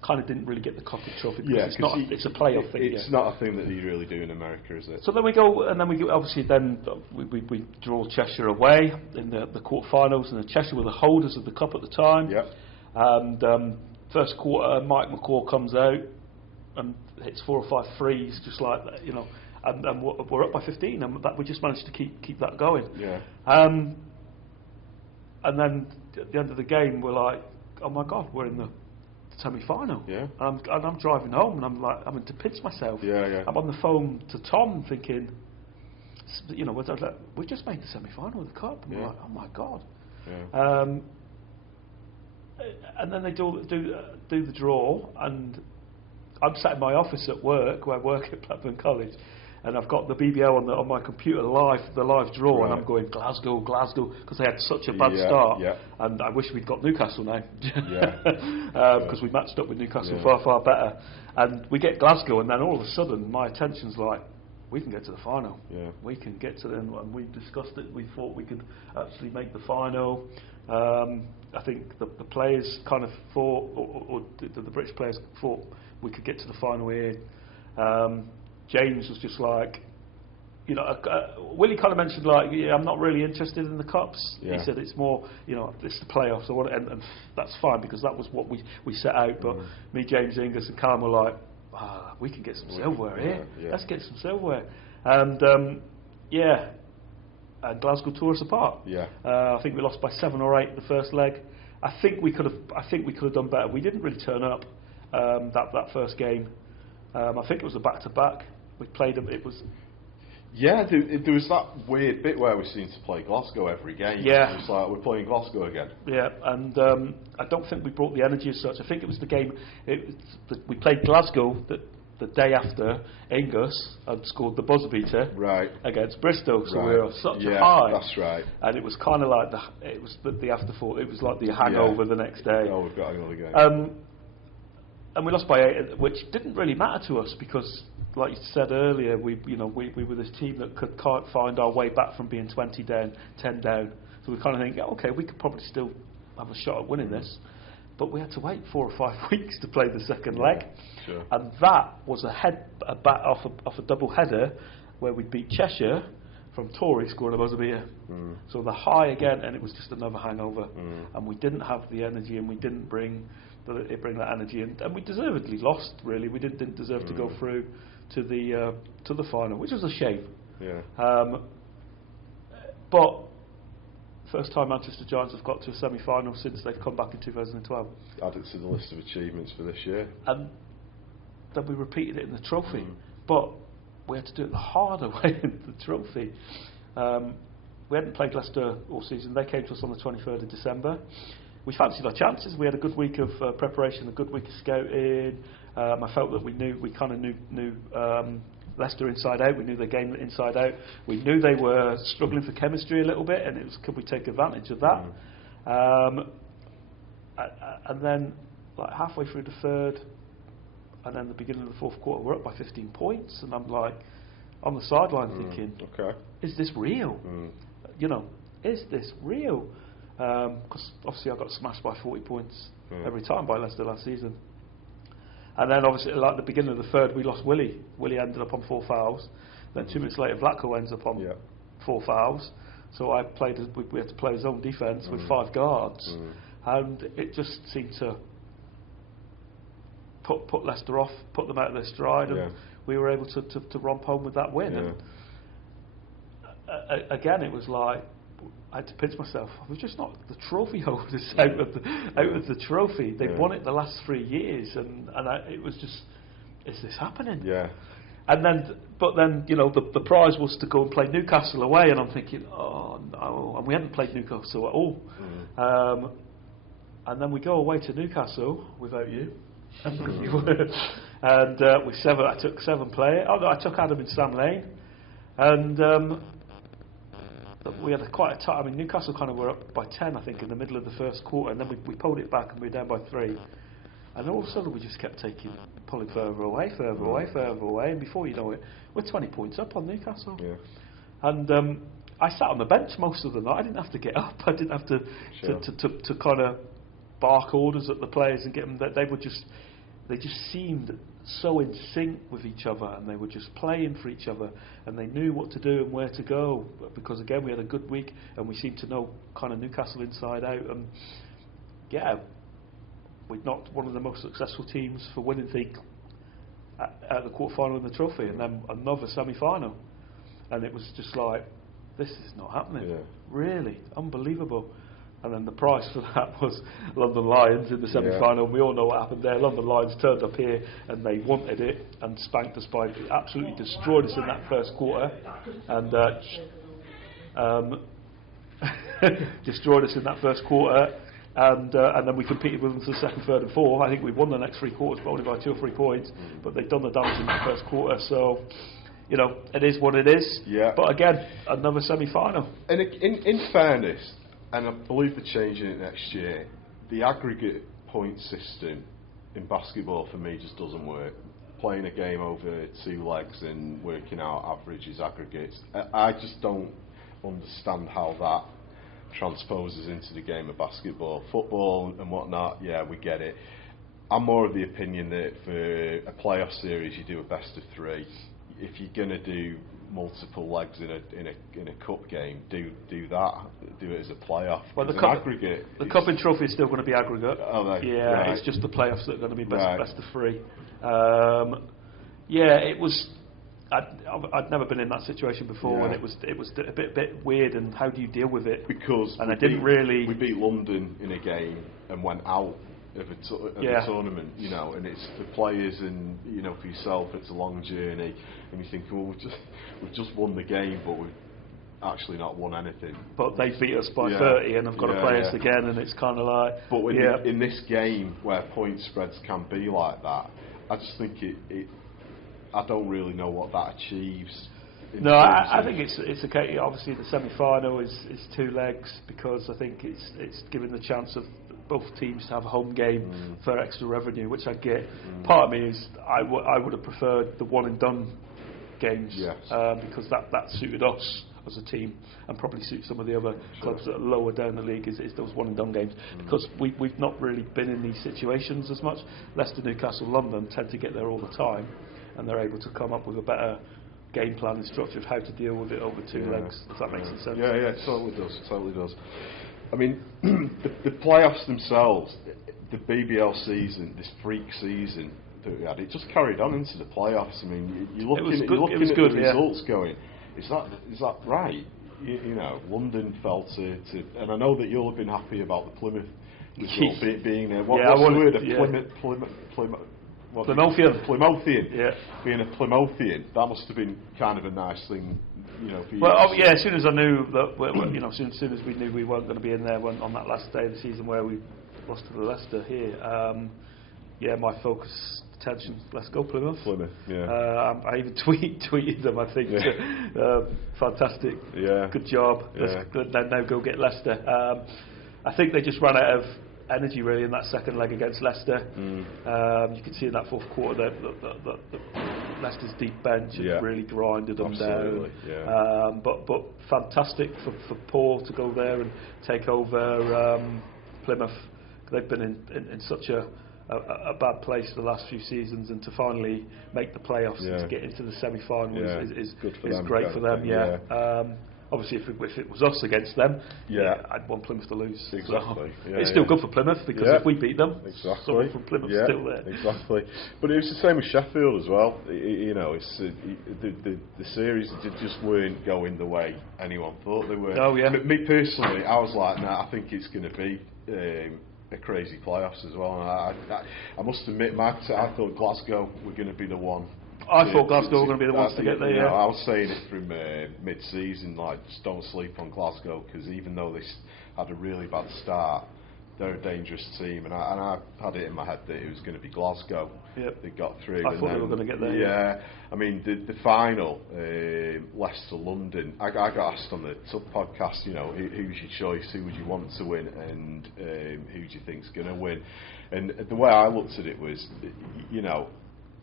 kind of didn't really get the Cup and Trophy because it's a playoff thing. It's not a thing that you really do in America, is it? So then we go, and then we obviously we draw Cheshire away in the quarterfinals, and Cheshire were the holders of the Cup at the time. And first quarter, Mike McCall comes out and hits 4 or 5 threes, just like that, you know, and we're up by 15, and we just managed to keep that going. And then at the end of the game, we're like, "Oh my God, we're in the semi-final." And I'm driving home, and I'm like, I'm to pinch myself. I'm on the phone to Tom, thinking, you know, we just made the semi-final of the Cup. And we're like, "Oh my God." And then they do the draw, and I'm sat in my office at work, where I work at Blackburn College, and I've got the BBL on my computer the live draw, and I'm going Glasgow, because they had such a bad start, and I wish we'd got Newcastle now, because we matched up with Newcastle far better, and we get Glasgow, and then all of a sudden my attention's like, we can get to the final, we can get to them, and we discussed it. We thought we could actually make the final. I think the players kind of thought, or the British players thought we could get to the final here. James was just like, you know, Willie kind of mentioned like, I'm not really interested in the cups. He said it's more, you know, it's the playoffs. And that's fine, because that was what we set out. But me, James, Ingus, and Callum were like, we can get some silverware here. Let's get some silverware. And and Glasgow tore us apart. I think we lost by 7 or 8 the first leg. I think we could have done better. We didn't really turn up that first game. I think it was a back-to-back. We played them. It was. There was that weird bit where we seemed to play Glasgow every game. It was like, we're playing Glasgow again. And I don't think we brought the energy as such. I think it was the game. We played Glasgow the day after Ingus had scored the buzzer beater against Bristol, so we were on such a high. That's right. And it was kind of like the afterthought. It was like the hangover the next day. Oh, we've got another game. And we lost by 8, which didn't really matter to us because, like you said earlier, we were this team that can't find our way back from being 20 down, 10 down. So we kind of think, okay, we could probably still have a shot at winning this. But we had to wait 4 or 5 weeks to play the second leg, and that was off a double header where we beat Cheshire from Torry scoring a buzzer beater. So the high again, and it was just another hangover. And we didn't have the energy, and we didn't bring that energy, and we deservedly lost. Really, we didn't deserve to go through to the final, which was a shame. But first time Manchester Giants have got to a semi-final since they've come back in 2012. Add it to the list of achievements for this year. And then we repeated it in the trophy, but we had to do it the harder way in the trophy. We hadn't played Leicester all season. They came to us on the 23rd of December. We fancied our chances. We had a good week of preparation, a good week of scouting. I felt that we kind of knew Leicester inside out. We knew their game inside out. We knew they were struggling for chemistry a little bit, and it was, could we take advantage of that? And then, like halfway through the third, and then the beginning of the fourth quarter, we're up by 15 points, and I'm like on the sideline thinking, is this real? You know, is this real? Because obviously I got smashed by 40 points every time by Leicester last season. And then obviously, like the beginning of the third, we lost Willie. Willie ended up on 4 fouls. Then 2 minutes later, Vlatko ends up on 4 fouls. So I played. We had to play his own defence with 5 guards, and it just seemed to put Leicester off, put them out of their stride, and we were able to romp home with that win. And again, it was like I had to pinch myself. We're just not the trophy holders out of the trophy. They've won it the last 3 years, and it was just, is this happening? And then, but then, you know, the prize was to go and play Newcastle away, and I'm thinking, oh no, and we hadn't played Newcastle at all. And then we go away to Newcastle without you, and I took 7 players. Oh no, I took Adam and Sam Lane, and we had quite a tight. I mean, Newcastle kind of were up by 10, I think, in the middle of the first quarter, and then we pulled it back, and we were down by 3. And all of a sudden, we just kept pulling further away, and before you know it, we're 20 points up on Newcastle. And I sat on the bench most of the night. I didn't have to get up. I didn't have to kind of bark orders at the players and get them. They just seemed so in sync with each other, and they were just playing for each other, and they knew what to do and where to go, because again we had a good week, and we seemed to know kind of Newcastle inside out, and we'd knocked one of the most successful teams for winning thing at the quarter-final in the trophy, and then another semi-final, and it was just like, this is not happening, really unbelievable. And then the prize for that was London Lions in the semi-final. We all know what happened there. London Lions turned up here and they wanted it and spanked us by, absolutely destroyed us in that first quarter, and destroyed us in that first quarter. And then we competed with them for the second, third, and fourth. I think we won the next 3 quarters, but only by 2 or 3 points. But they'd done the damage in the first quarter, so. You know, it is what it is. But again, another semi-final. And in fairness, and I believe they're changing it next year, the aggregate point system in basketball for me just doesn't work. Playing a game over 2 legs and working out averages, aggregates, I just don't understand how that transposes into the game of basketball. Football and whatnot, we get it. I'm more of the opinion that for a playoff series you do a best of 3. If you're going to do multiple legs in a cup game, do that. Do it as a playoff. Well, the aggregate. The cup and trophy is still going to be aggregate. Oh, right. It's just the playoffs that are going to be best of 3. It was. I'd never been in that situation before, and it was a bit weird. And how do you deal with it? Because we beat London in a game and went out of a tournament, you know, and it's for players and, you know, for yourself, it's a long journey, and you think, well, we've just won the game, but we've actually not won anything. But they beat us by 30 and have got to play us again, and it's kind of like. But in this game where point spreads can be like that, I just think it I don't really know what that achieves. No, I think it's okay. Obviously, the semi-final is 2 legs, because I think it's given the chance of both teams to have a home game for extra revenue, which I get. Part of me is I would have preferred the one and done games, because that suited us as a team, and probably suits some of the other clubs that are lower down the league, is those one and done games, because we've not really been in these situations as much. Leicester, Newcastle, London tend to get there all the time, and they're able to come up with a better game plan and structure of how to deal with it over 2 legs, if that makes any sense. Yeah, it totally does. I mean, the playoffs themselves, the BBL season, this freak season that we had, it just carried on into the playoffs. I mean, you're looking at the results going, is that right? You know, London fell to, and I know that you'll have been happy about the Plymouth result being a, what's the word? Plymouthian. Yeah. Being a Plymouthian, that must have been kind of a nice thing, you know. For you as soon as I knew that, you know, as soon as we knew we weren't going to be in there on that last day of the season where we lost to the Leicester here, my focus, attention, let's go Plymouth. I even tweeted them, I think. Fantastic. Yeah. Good job. Yeah. Let's now go get Leicester. I think they just ran out of energy really in that second leg against Leicester. You can see in that fourth quarter that Leicester's deep bench has really grinded them down. Yeah. But fantastic for Paul to go there and take over Plymouth. They've been in such a bad place for the last few seasons, and to finally make the playoffs and to get into the semi-final is great for them. Obviously, if it was us against them, I'd want Plymouth to lose. Exactly. So it's still good for Plymouth, because if we beat them, someone from Plymouth's still there. Exactly. But it was the same with Sheffield as well. You know, it's the series just weren't going the way anyone thought they were. Oh yeah. Me personally, I was like, I think it's going to be a crazy playoffs as well. And I must admit, I thought Glasgow were going to be the one. I thought Glasgow were going to be the ones to get there. I was saying it from mid-season, like, just don't sleep on Glasgow, because even though they had a really bad start, they're a dangerous team, and I had it in my head that it was going to be Glasgow. Yep. They got through. I thought they were going to get there. Yeah, I mean the final, Leicester London. I got asked on the Tub podcast, you know, who's your choice, who would you want to win, and who do you think's going to win? And the way I looked at it was, you know,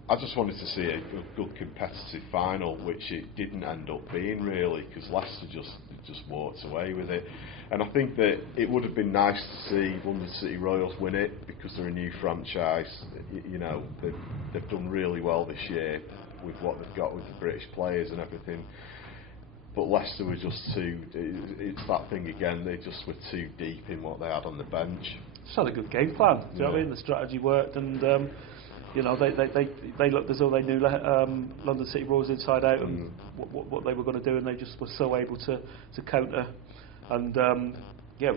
I just wanted to see a good competitive final, which it didn't end up being really, because Leicester just walked away with it. And I think that it would have been nice to see London City Royals win it, because they're a new franchise. You know, they've done really well this year with what they've got with the British players and everything. But Leicester were just too. It's that thing again. They just were too deep in what they had on the bench. Just had a good game plan. Do you know what I mean? The strategy worked, and you know, they looked as though they knew London City Royals inside out and what they were going to do, and they just were so able to counter. And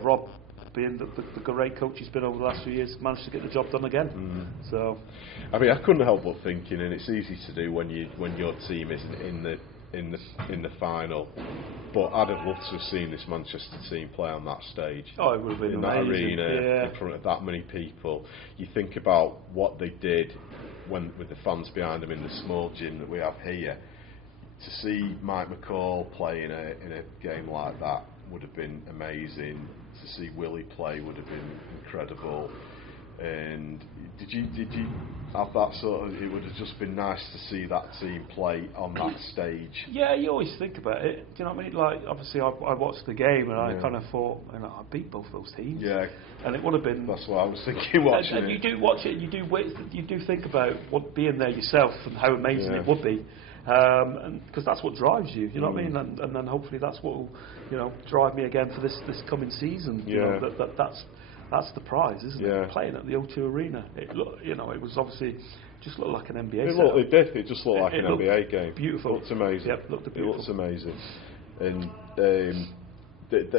Rob, being the great coach he's been over the last few years, managed to get the job done again. So, I mean, I couldn't help but thinking, and it's easy to do when your team isn't in the final. But I'd have loved to have seen this Manchester team play on that stage. Oh, it would have been in amazing. That arena, in front of that many people. You think about what they did with the fans behind them in the small gym that we have here. To see Mike McCall play in a game like that would have been amazing. To see Willie play would have been incredible. And did you have that sort of? It would have just been nice to see that team play on that stage. Yeah, you always think about it. Do you know what I mean? Like, obviously, I watched the game and I kind of thought, I beat both those teams. Yeah, and it would have been. That's what I was thinking watching and it. You do watch it. You do think about being there yourself and how amazing it would be. And because that's what drives you, you know what I mean, and then hopefully that's what will, drive me again for this coming season. You know, that's the prize, isn't it? Playing at the O2 Arena, it was obviously just looked like an NBA. It just looked like an NBA game. Beautiful. It looked amazing. Yep, looked beautiful. It looks amazing. And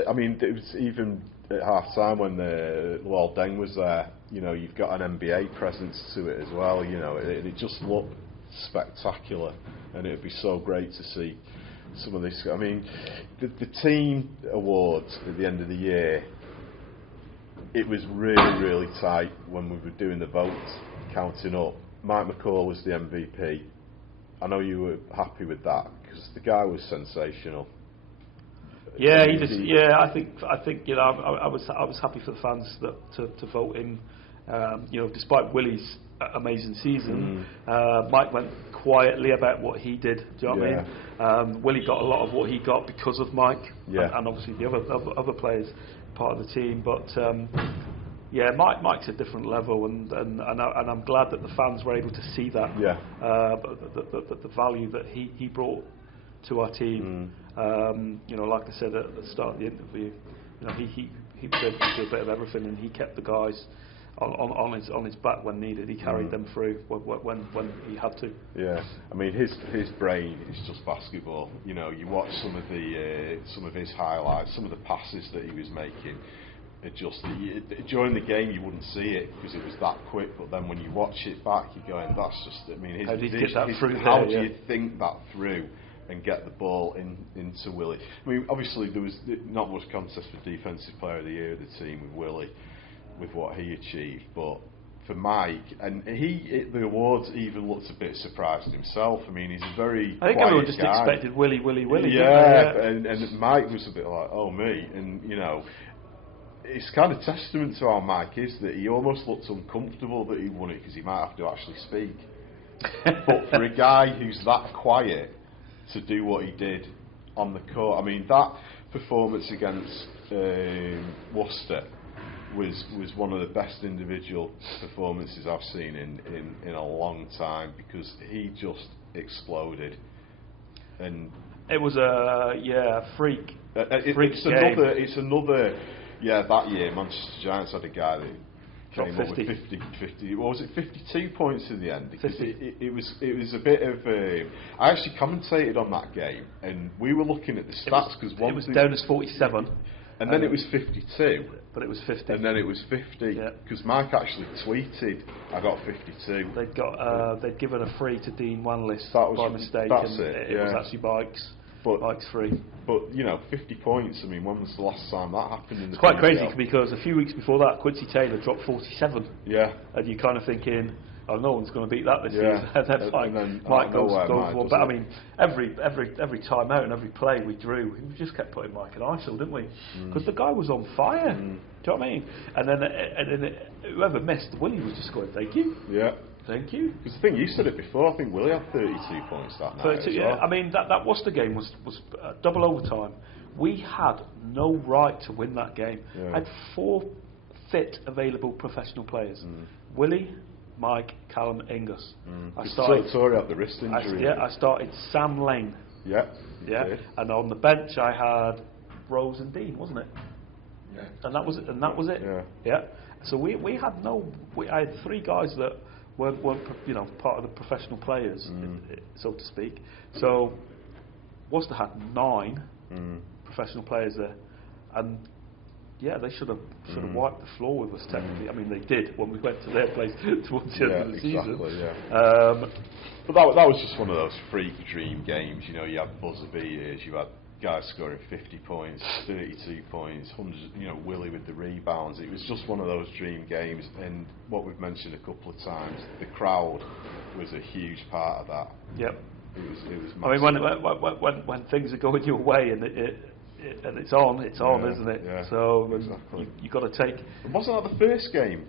I mean, it was even at half time when Roosevelt was there. You've got an NBA presence to it as well. It just looked spectacular, and it would be so great to see some of this. I mean, the team awards at the end of the year, it was really, really tight when we were doing the votes, counting up. Mike McCall was the MVP. I know you were happy with that because the guy was sensational. Yeah, he just. Yeah, I think. I was happy for the fans to vote him. Despite Willie's amazing season, Mike went quietly about what he did. Do you know what I mean? Willie got a lot of what he got because of Mike, and obviously the other players part of the team. But Mike's a different level, and I'm glad that the fans were able to see that. The value that he brought to our team. You know, like I said at the start of the interview, you know, he was able to do a bit of everything, and he kept the guys on his back when needed. He carried them through when he had to. Yeah, I mean his brain is just basketball. You know, you watch some of his highlights, some of the passes that he was making. It just during the game you wouldn't see it because it was that quick, but then when you watch it back, you're going, that's just. I mean, how do you think that through and get the ball into Willie? I mean, obviously there was not much contest for Defensive Player of the Year of the team with Willie, with what he achieved, but for Mike, and the awards even looked a bit surprised himself. I mean, he's a very I think quiet everyone just guy. expected Willie. Yeah, and Mike was a bit like, oh me, and you know, it's kind of testament to how Mike is that he almost looked uncomfortable that he won it because he might have to actually speak. But for a guy who's that quiet to do what he did on the court, I mean, that performance against Worcester was one of the best individual performances I've seen in a long time because he just exploded. And it was a freak. It's another. Yeah, that year Manchester Giants had a guy that came up with 50. What was it? 52 points in the end. Because it was a bit of. I actually commentated on that game, and we were looking at the stats because it was down as 47, and then it was 52. But it was 50. And then it was 50 because Mike actually tweeted, "I got 52." They'd given a free to Dean Wanliss by mistake, and it was actually Bike's free. But you know, 50 points. I mean, when was the last time that happened? In the it's quite crazy because a few weeks before that, Quincy Taylor dropped 47. Yeah. And you're kind of thinking, oh, no one's going to beat that this season. And then Mike goes one. But I mean, every time out and every play we drew, we just kept putting Mike in ISO, didn't we? Because the guy was on fire. Do you know what I mean? And then whoever missed, Willie was just going, thank you. Yeah. Thank you. Because the thing, you said it before, I think Willie had 32 points that night. 32, yeah. Well. I mean, that Worcester game was double overtime. We had no right to win that game. I had 4 fit available professional players. Willie, Mike, Callum, Ingus. I started Torry had the wrist injury. I started Sam Lane. Yeah. And on the bench I had Rose and Dean, wasn't it? Yeah. And that was it. Yeah. So we had I had 3 guys that weren't part of the professional players, so to speak. So Worcester had 9 professional players there, and they should have wiped the floor with us technically. I mean, they did when we went to their place towards the end of the season. But that was just one of those freak dream games. You know, you had buzzer beaters, you had guys scoring 50 points, 32 points, 100. You know, Willie with the rebounds. It was just one of those dream games. And what we've mentioned a couple of times, the crowd was a huge part of that. Yep. It was. I mean, when things are going your way and it's on, isn't it? Yeah, so exactly. you got to take. It wasn't that the first game.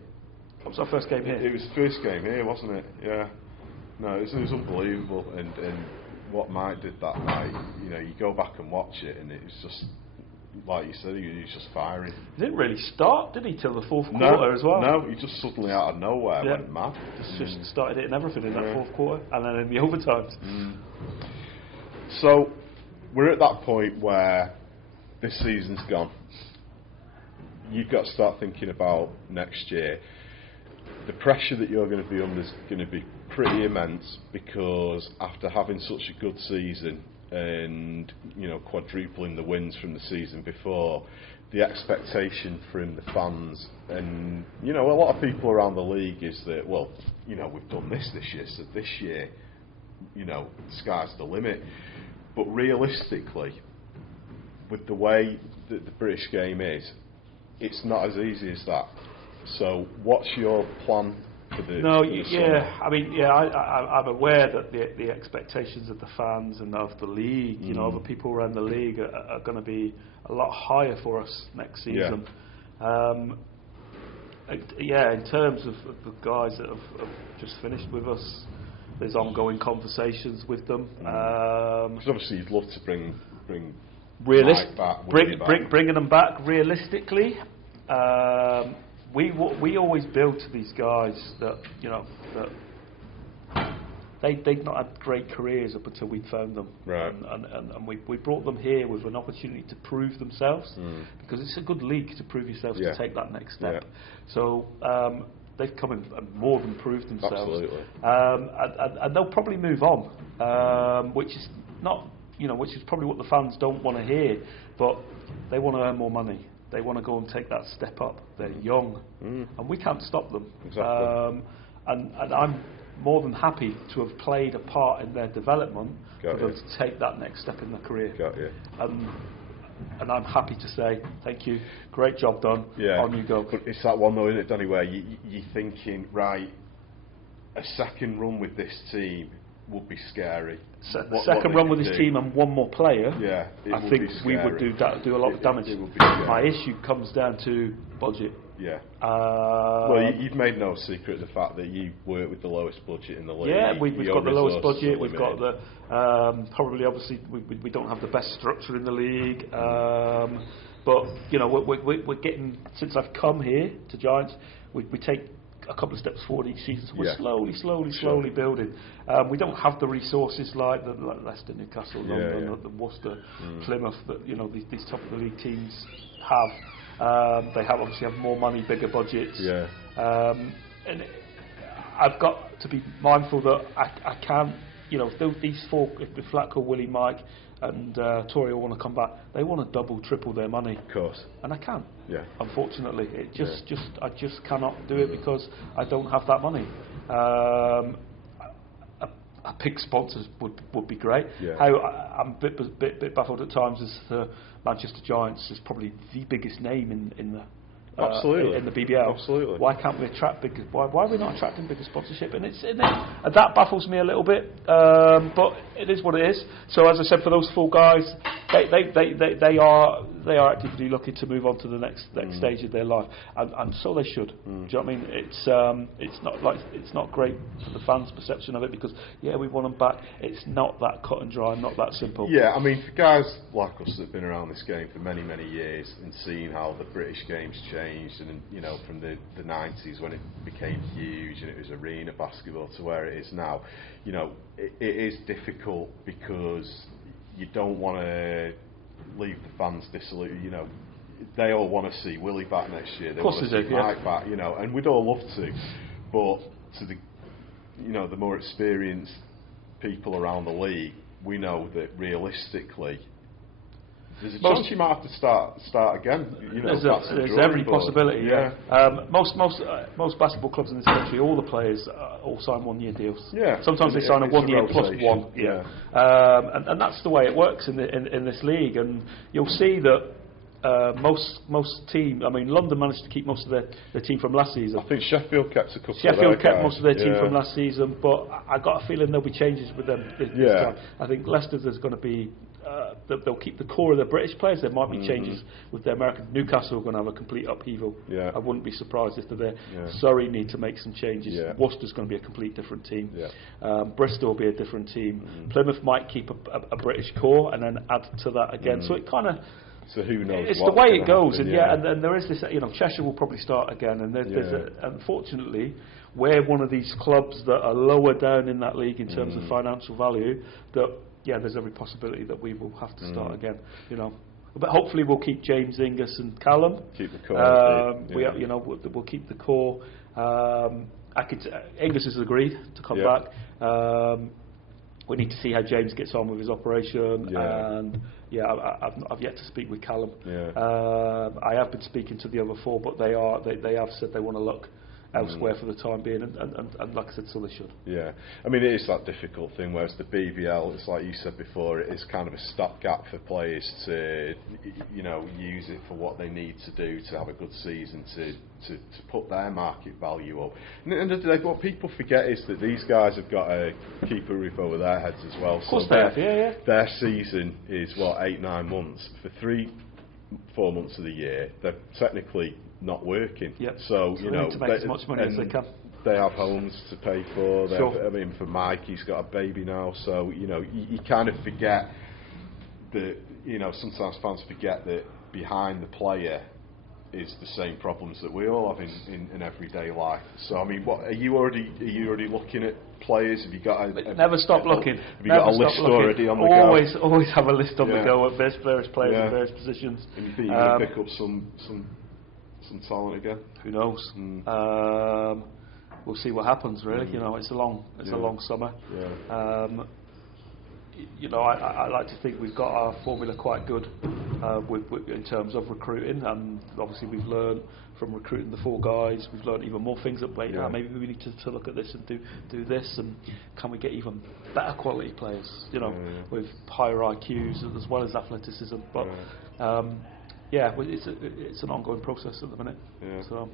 That was our first game here. It was the first game here, wasn't it? Yeah. No, it was unbelievable, and what Mike did that night, you know, you go back and watch it, and it was just like you said, he was just firing. He didn't really start, did he, till the fourth quarter as well? No, he just suddenly out of nowhere went mad. Just started hitting everything in that fourth quarter, and then in the overtimes. So we're at that point where this season's gone. You've got to start thinking about next year. The pressure that you're going to be under is going to be pretty immense, because after having such a good season and, you know, quadrupling the wins from the season before, the expectation from the fans and, you know, a lot of people around the league is that, well, you know, we've done this year, so this year, you know, the sky's the limit. But realistically, with the way that the British game is, it's not as easy as that. So what's your plan for the summer? I mean, I'm aware that the expectations of the fans and of the league, you know, other people around the league are going to be a lot higher for us next season. In terms of the guys that have just finished with us, there's ongoing conversations with them. Because obviously you'd love to bring Mike back, bringing them back realistically. We always build to these guys that, you know, that they'd not had great careers up until we found them, right. and we brought them here with an opportunity to prove themselves, because it's a good league to prove yourself to take that next step. So they've come in and more than proved themselves. Absolutely. And they'll probably move on, which is not, which is probably what the fans don't want to hear, but they want to earn more money. They want to go and take that step up. They're young, and we can't stop them. Exactly. And I'm more than happy to have played a part in their development for them to take that next step in their career. Got you. And I'm happy to say thank you, great job done, on you go. But it's that one though, isn't it, Danny, where you're thinking, right, a second run with this team would be scary. Second run with this team and one more player, I think we would do a lot of damage. My issue comes down to budget. Yeah. Well, you've made no secret of the fact that you work with the lowest budget in the league. Yeah, we've got the lowest budget. We've got the probably, obviously, we don't have the best structure in the league. But we're getting, since I've come here to Giants, we take a couple of steps forward each season. So we're slowly building. We don't have the resources like Leicester, Newcastle, London, the Worcester, Plymouth that these top of the league teams have. They obviously have more money, bigger budgets. Yeah. And I've got to be mindful that I can't. If these four, if Vlatko, Willie, Mike, and Torry all want to come back, they want to double, triple their money. Of course. And I can't. Yeah. Unfortunately, I just cannot do it because I don't have that money. A big sponsor would be great. Yeah. I'm a bit baffled at times as the Manchester Giants is probably the biggest name in the in the BBL. Absolutely. Why can't we attract bigger? Why are we not attracting bigger sponsorship? And that baffles me a little bit. But it is what it is. So as I said, for those four guys, they are actively looking to move on to the next stage of their life, and so they should. Do you know what I mean? It's not great for the fans' perception of it because we want them back. It's not that cut and dry, not that simple. Yeah, I mean, for guys like us that have been around this game for many years and seen how the British game's changed, and from the 90s when it became huge and it was arena basketball to where it is now, it is difficult because you don't want to leave the fans dissolute. They all want to see Willie back next year. They want to see Mike back. And we'd all love to, but to the more experienced people around the league, we know that realistically, there's a chance you might have to start again. There's every possibility. Yeah. Most basketball clubs in this country, all the players all sign 1 year deals. Yeah. Sometimes they sign a 1 year plus one. Yeah. And that's the way it works in this league. And you'll see that most team. I mean, London managed to keep most of their team from last season. I think Sheffield kept a couple. Sheffield kept most of their team from last season, but I got a feeling there'll be changes with them this time. I think Leicester, there's going to be. They'll keep the core of their British players. There might be changes with their American. Newcastle are going to have a complete upheaval. Yeah. I wouldn't be surprised if they're there. Yeah. Surrey need to make some changes. Yeah. Worcester's going to be a complete different team. Yeah. Bristol will be a different team. Plymouth might keep a British core and then add to that again. So it kind of. So who knows? It's the way it goes, happen, and there is this. Cheshire will probably start again, and there's unfortunately, we're one of these clubs that are lower down in that league in terms of financial value. That there's every possibility that we will have to start again. But hopefully we'll keep James, Ingus, and Callum. Keep the core. We'll keep the core. Ingus has agreed to come back. We need to see how James gets on with his operation, and I've yet to speak with Callum. I have been speaking to the other four, but they have said they want to look elsewhere for the time being, and like I said, so they should. Yeah, I mean, it is that difficult thing, whereas the BBL, it's like you said before, it is kind of a stopgap for players to, use it for what they need to do to have a good season, to put their market value up. And what people forget is that these guys have got to keep a roof over their heads as well. Of course they have, Their season is, 8-9 months. For 3-4 months of the year, they're technically not working. Yep. So they need to make as much money as they can. They have homes to pay for. I mean, for Mike, he's got a baby now, so you kind of forget that. Sometimes fans forget that behind the player, is the same problems that we all have in everyday life. So I mean, what are you already looking at players? Have you got never stop looking? Have you got a list already on the go? Always have a list on the go of various players in various positions. And you think you can pick up some talent again? Who knows? We'll see what happens. Really, it's a long summer. Yeah. I like to think we've got our formula quite good in terms of recruiting, and obviously we've learned from recruiting the 4 guys. We've learned even more things that maybe we need to look at this and do this, and can we get even better quality players? With higher IQs as well as athleticism. But it's an ongoing process at the minute. Yeah. So,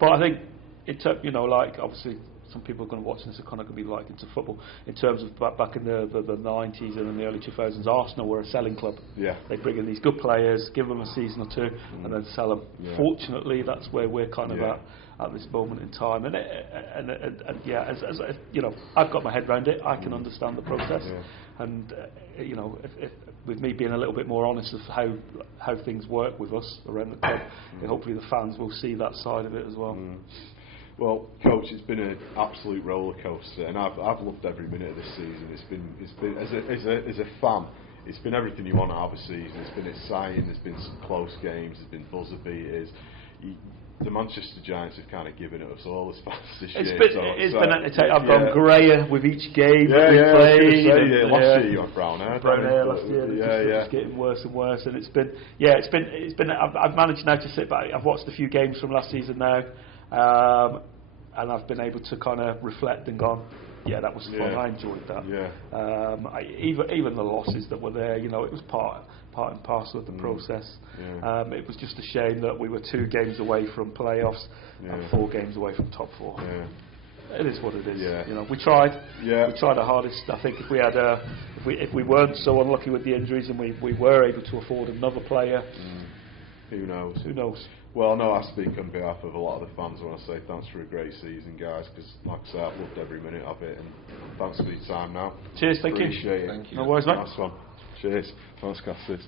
but I think like obviously. Some people are going to watch this are kind of going to be like into football in terms of back in the 90s and in the early 2000s. Arsenal were a selling club. Yeah. They bring in these good players, give them a season or two, and then sell them. Yeah. Fortunately, that's where we're kind of at this moment in time. And as I've got my head around it. I can understand the process, and if with me being a little bit more honest of how things work with us around the club, hopefully the fans will see that side of it as well. Well, Coach, it's been an absolute rollercoaster, and I've loved every minute of this season. It's been as a fan, it's been everything you want out of a season. It's been exciting. There's been some close games. There's been buzzer beaters. The Manchester Giants have kind of given it us all as fans this year. It's been entertaining. I've gone greyer with each game that we played. Last year you went brown hair. Brown hair last year. It's getting worse and worse, and it's been. I've managed now to sit back. I've watched a few games from last season now. And I've been able to kind of reflect and gone, that was fun. I enjoyed that. Even the losses that were there, it was part and parcel of the process. It was just a shame that we were 2 games away from playoffs and 4 games away from top 4. It is what it is. We tried. We tried our hardest. I think if we had if we weren't so unlucky with the injuries and we were able to afford another player, who knows? Who knows? Well, no, I speak on behalf of a lot of the fans. I want to say thanks for a great season, guys, because, like I say, I've loved every minute of it, and thanks for your time now. Cheers, thank you. Appreciate it. Thank you. No worries, mate. Nice one. Cheers. Thanks, Kostis.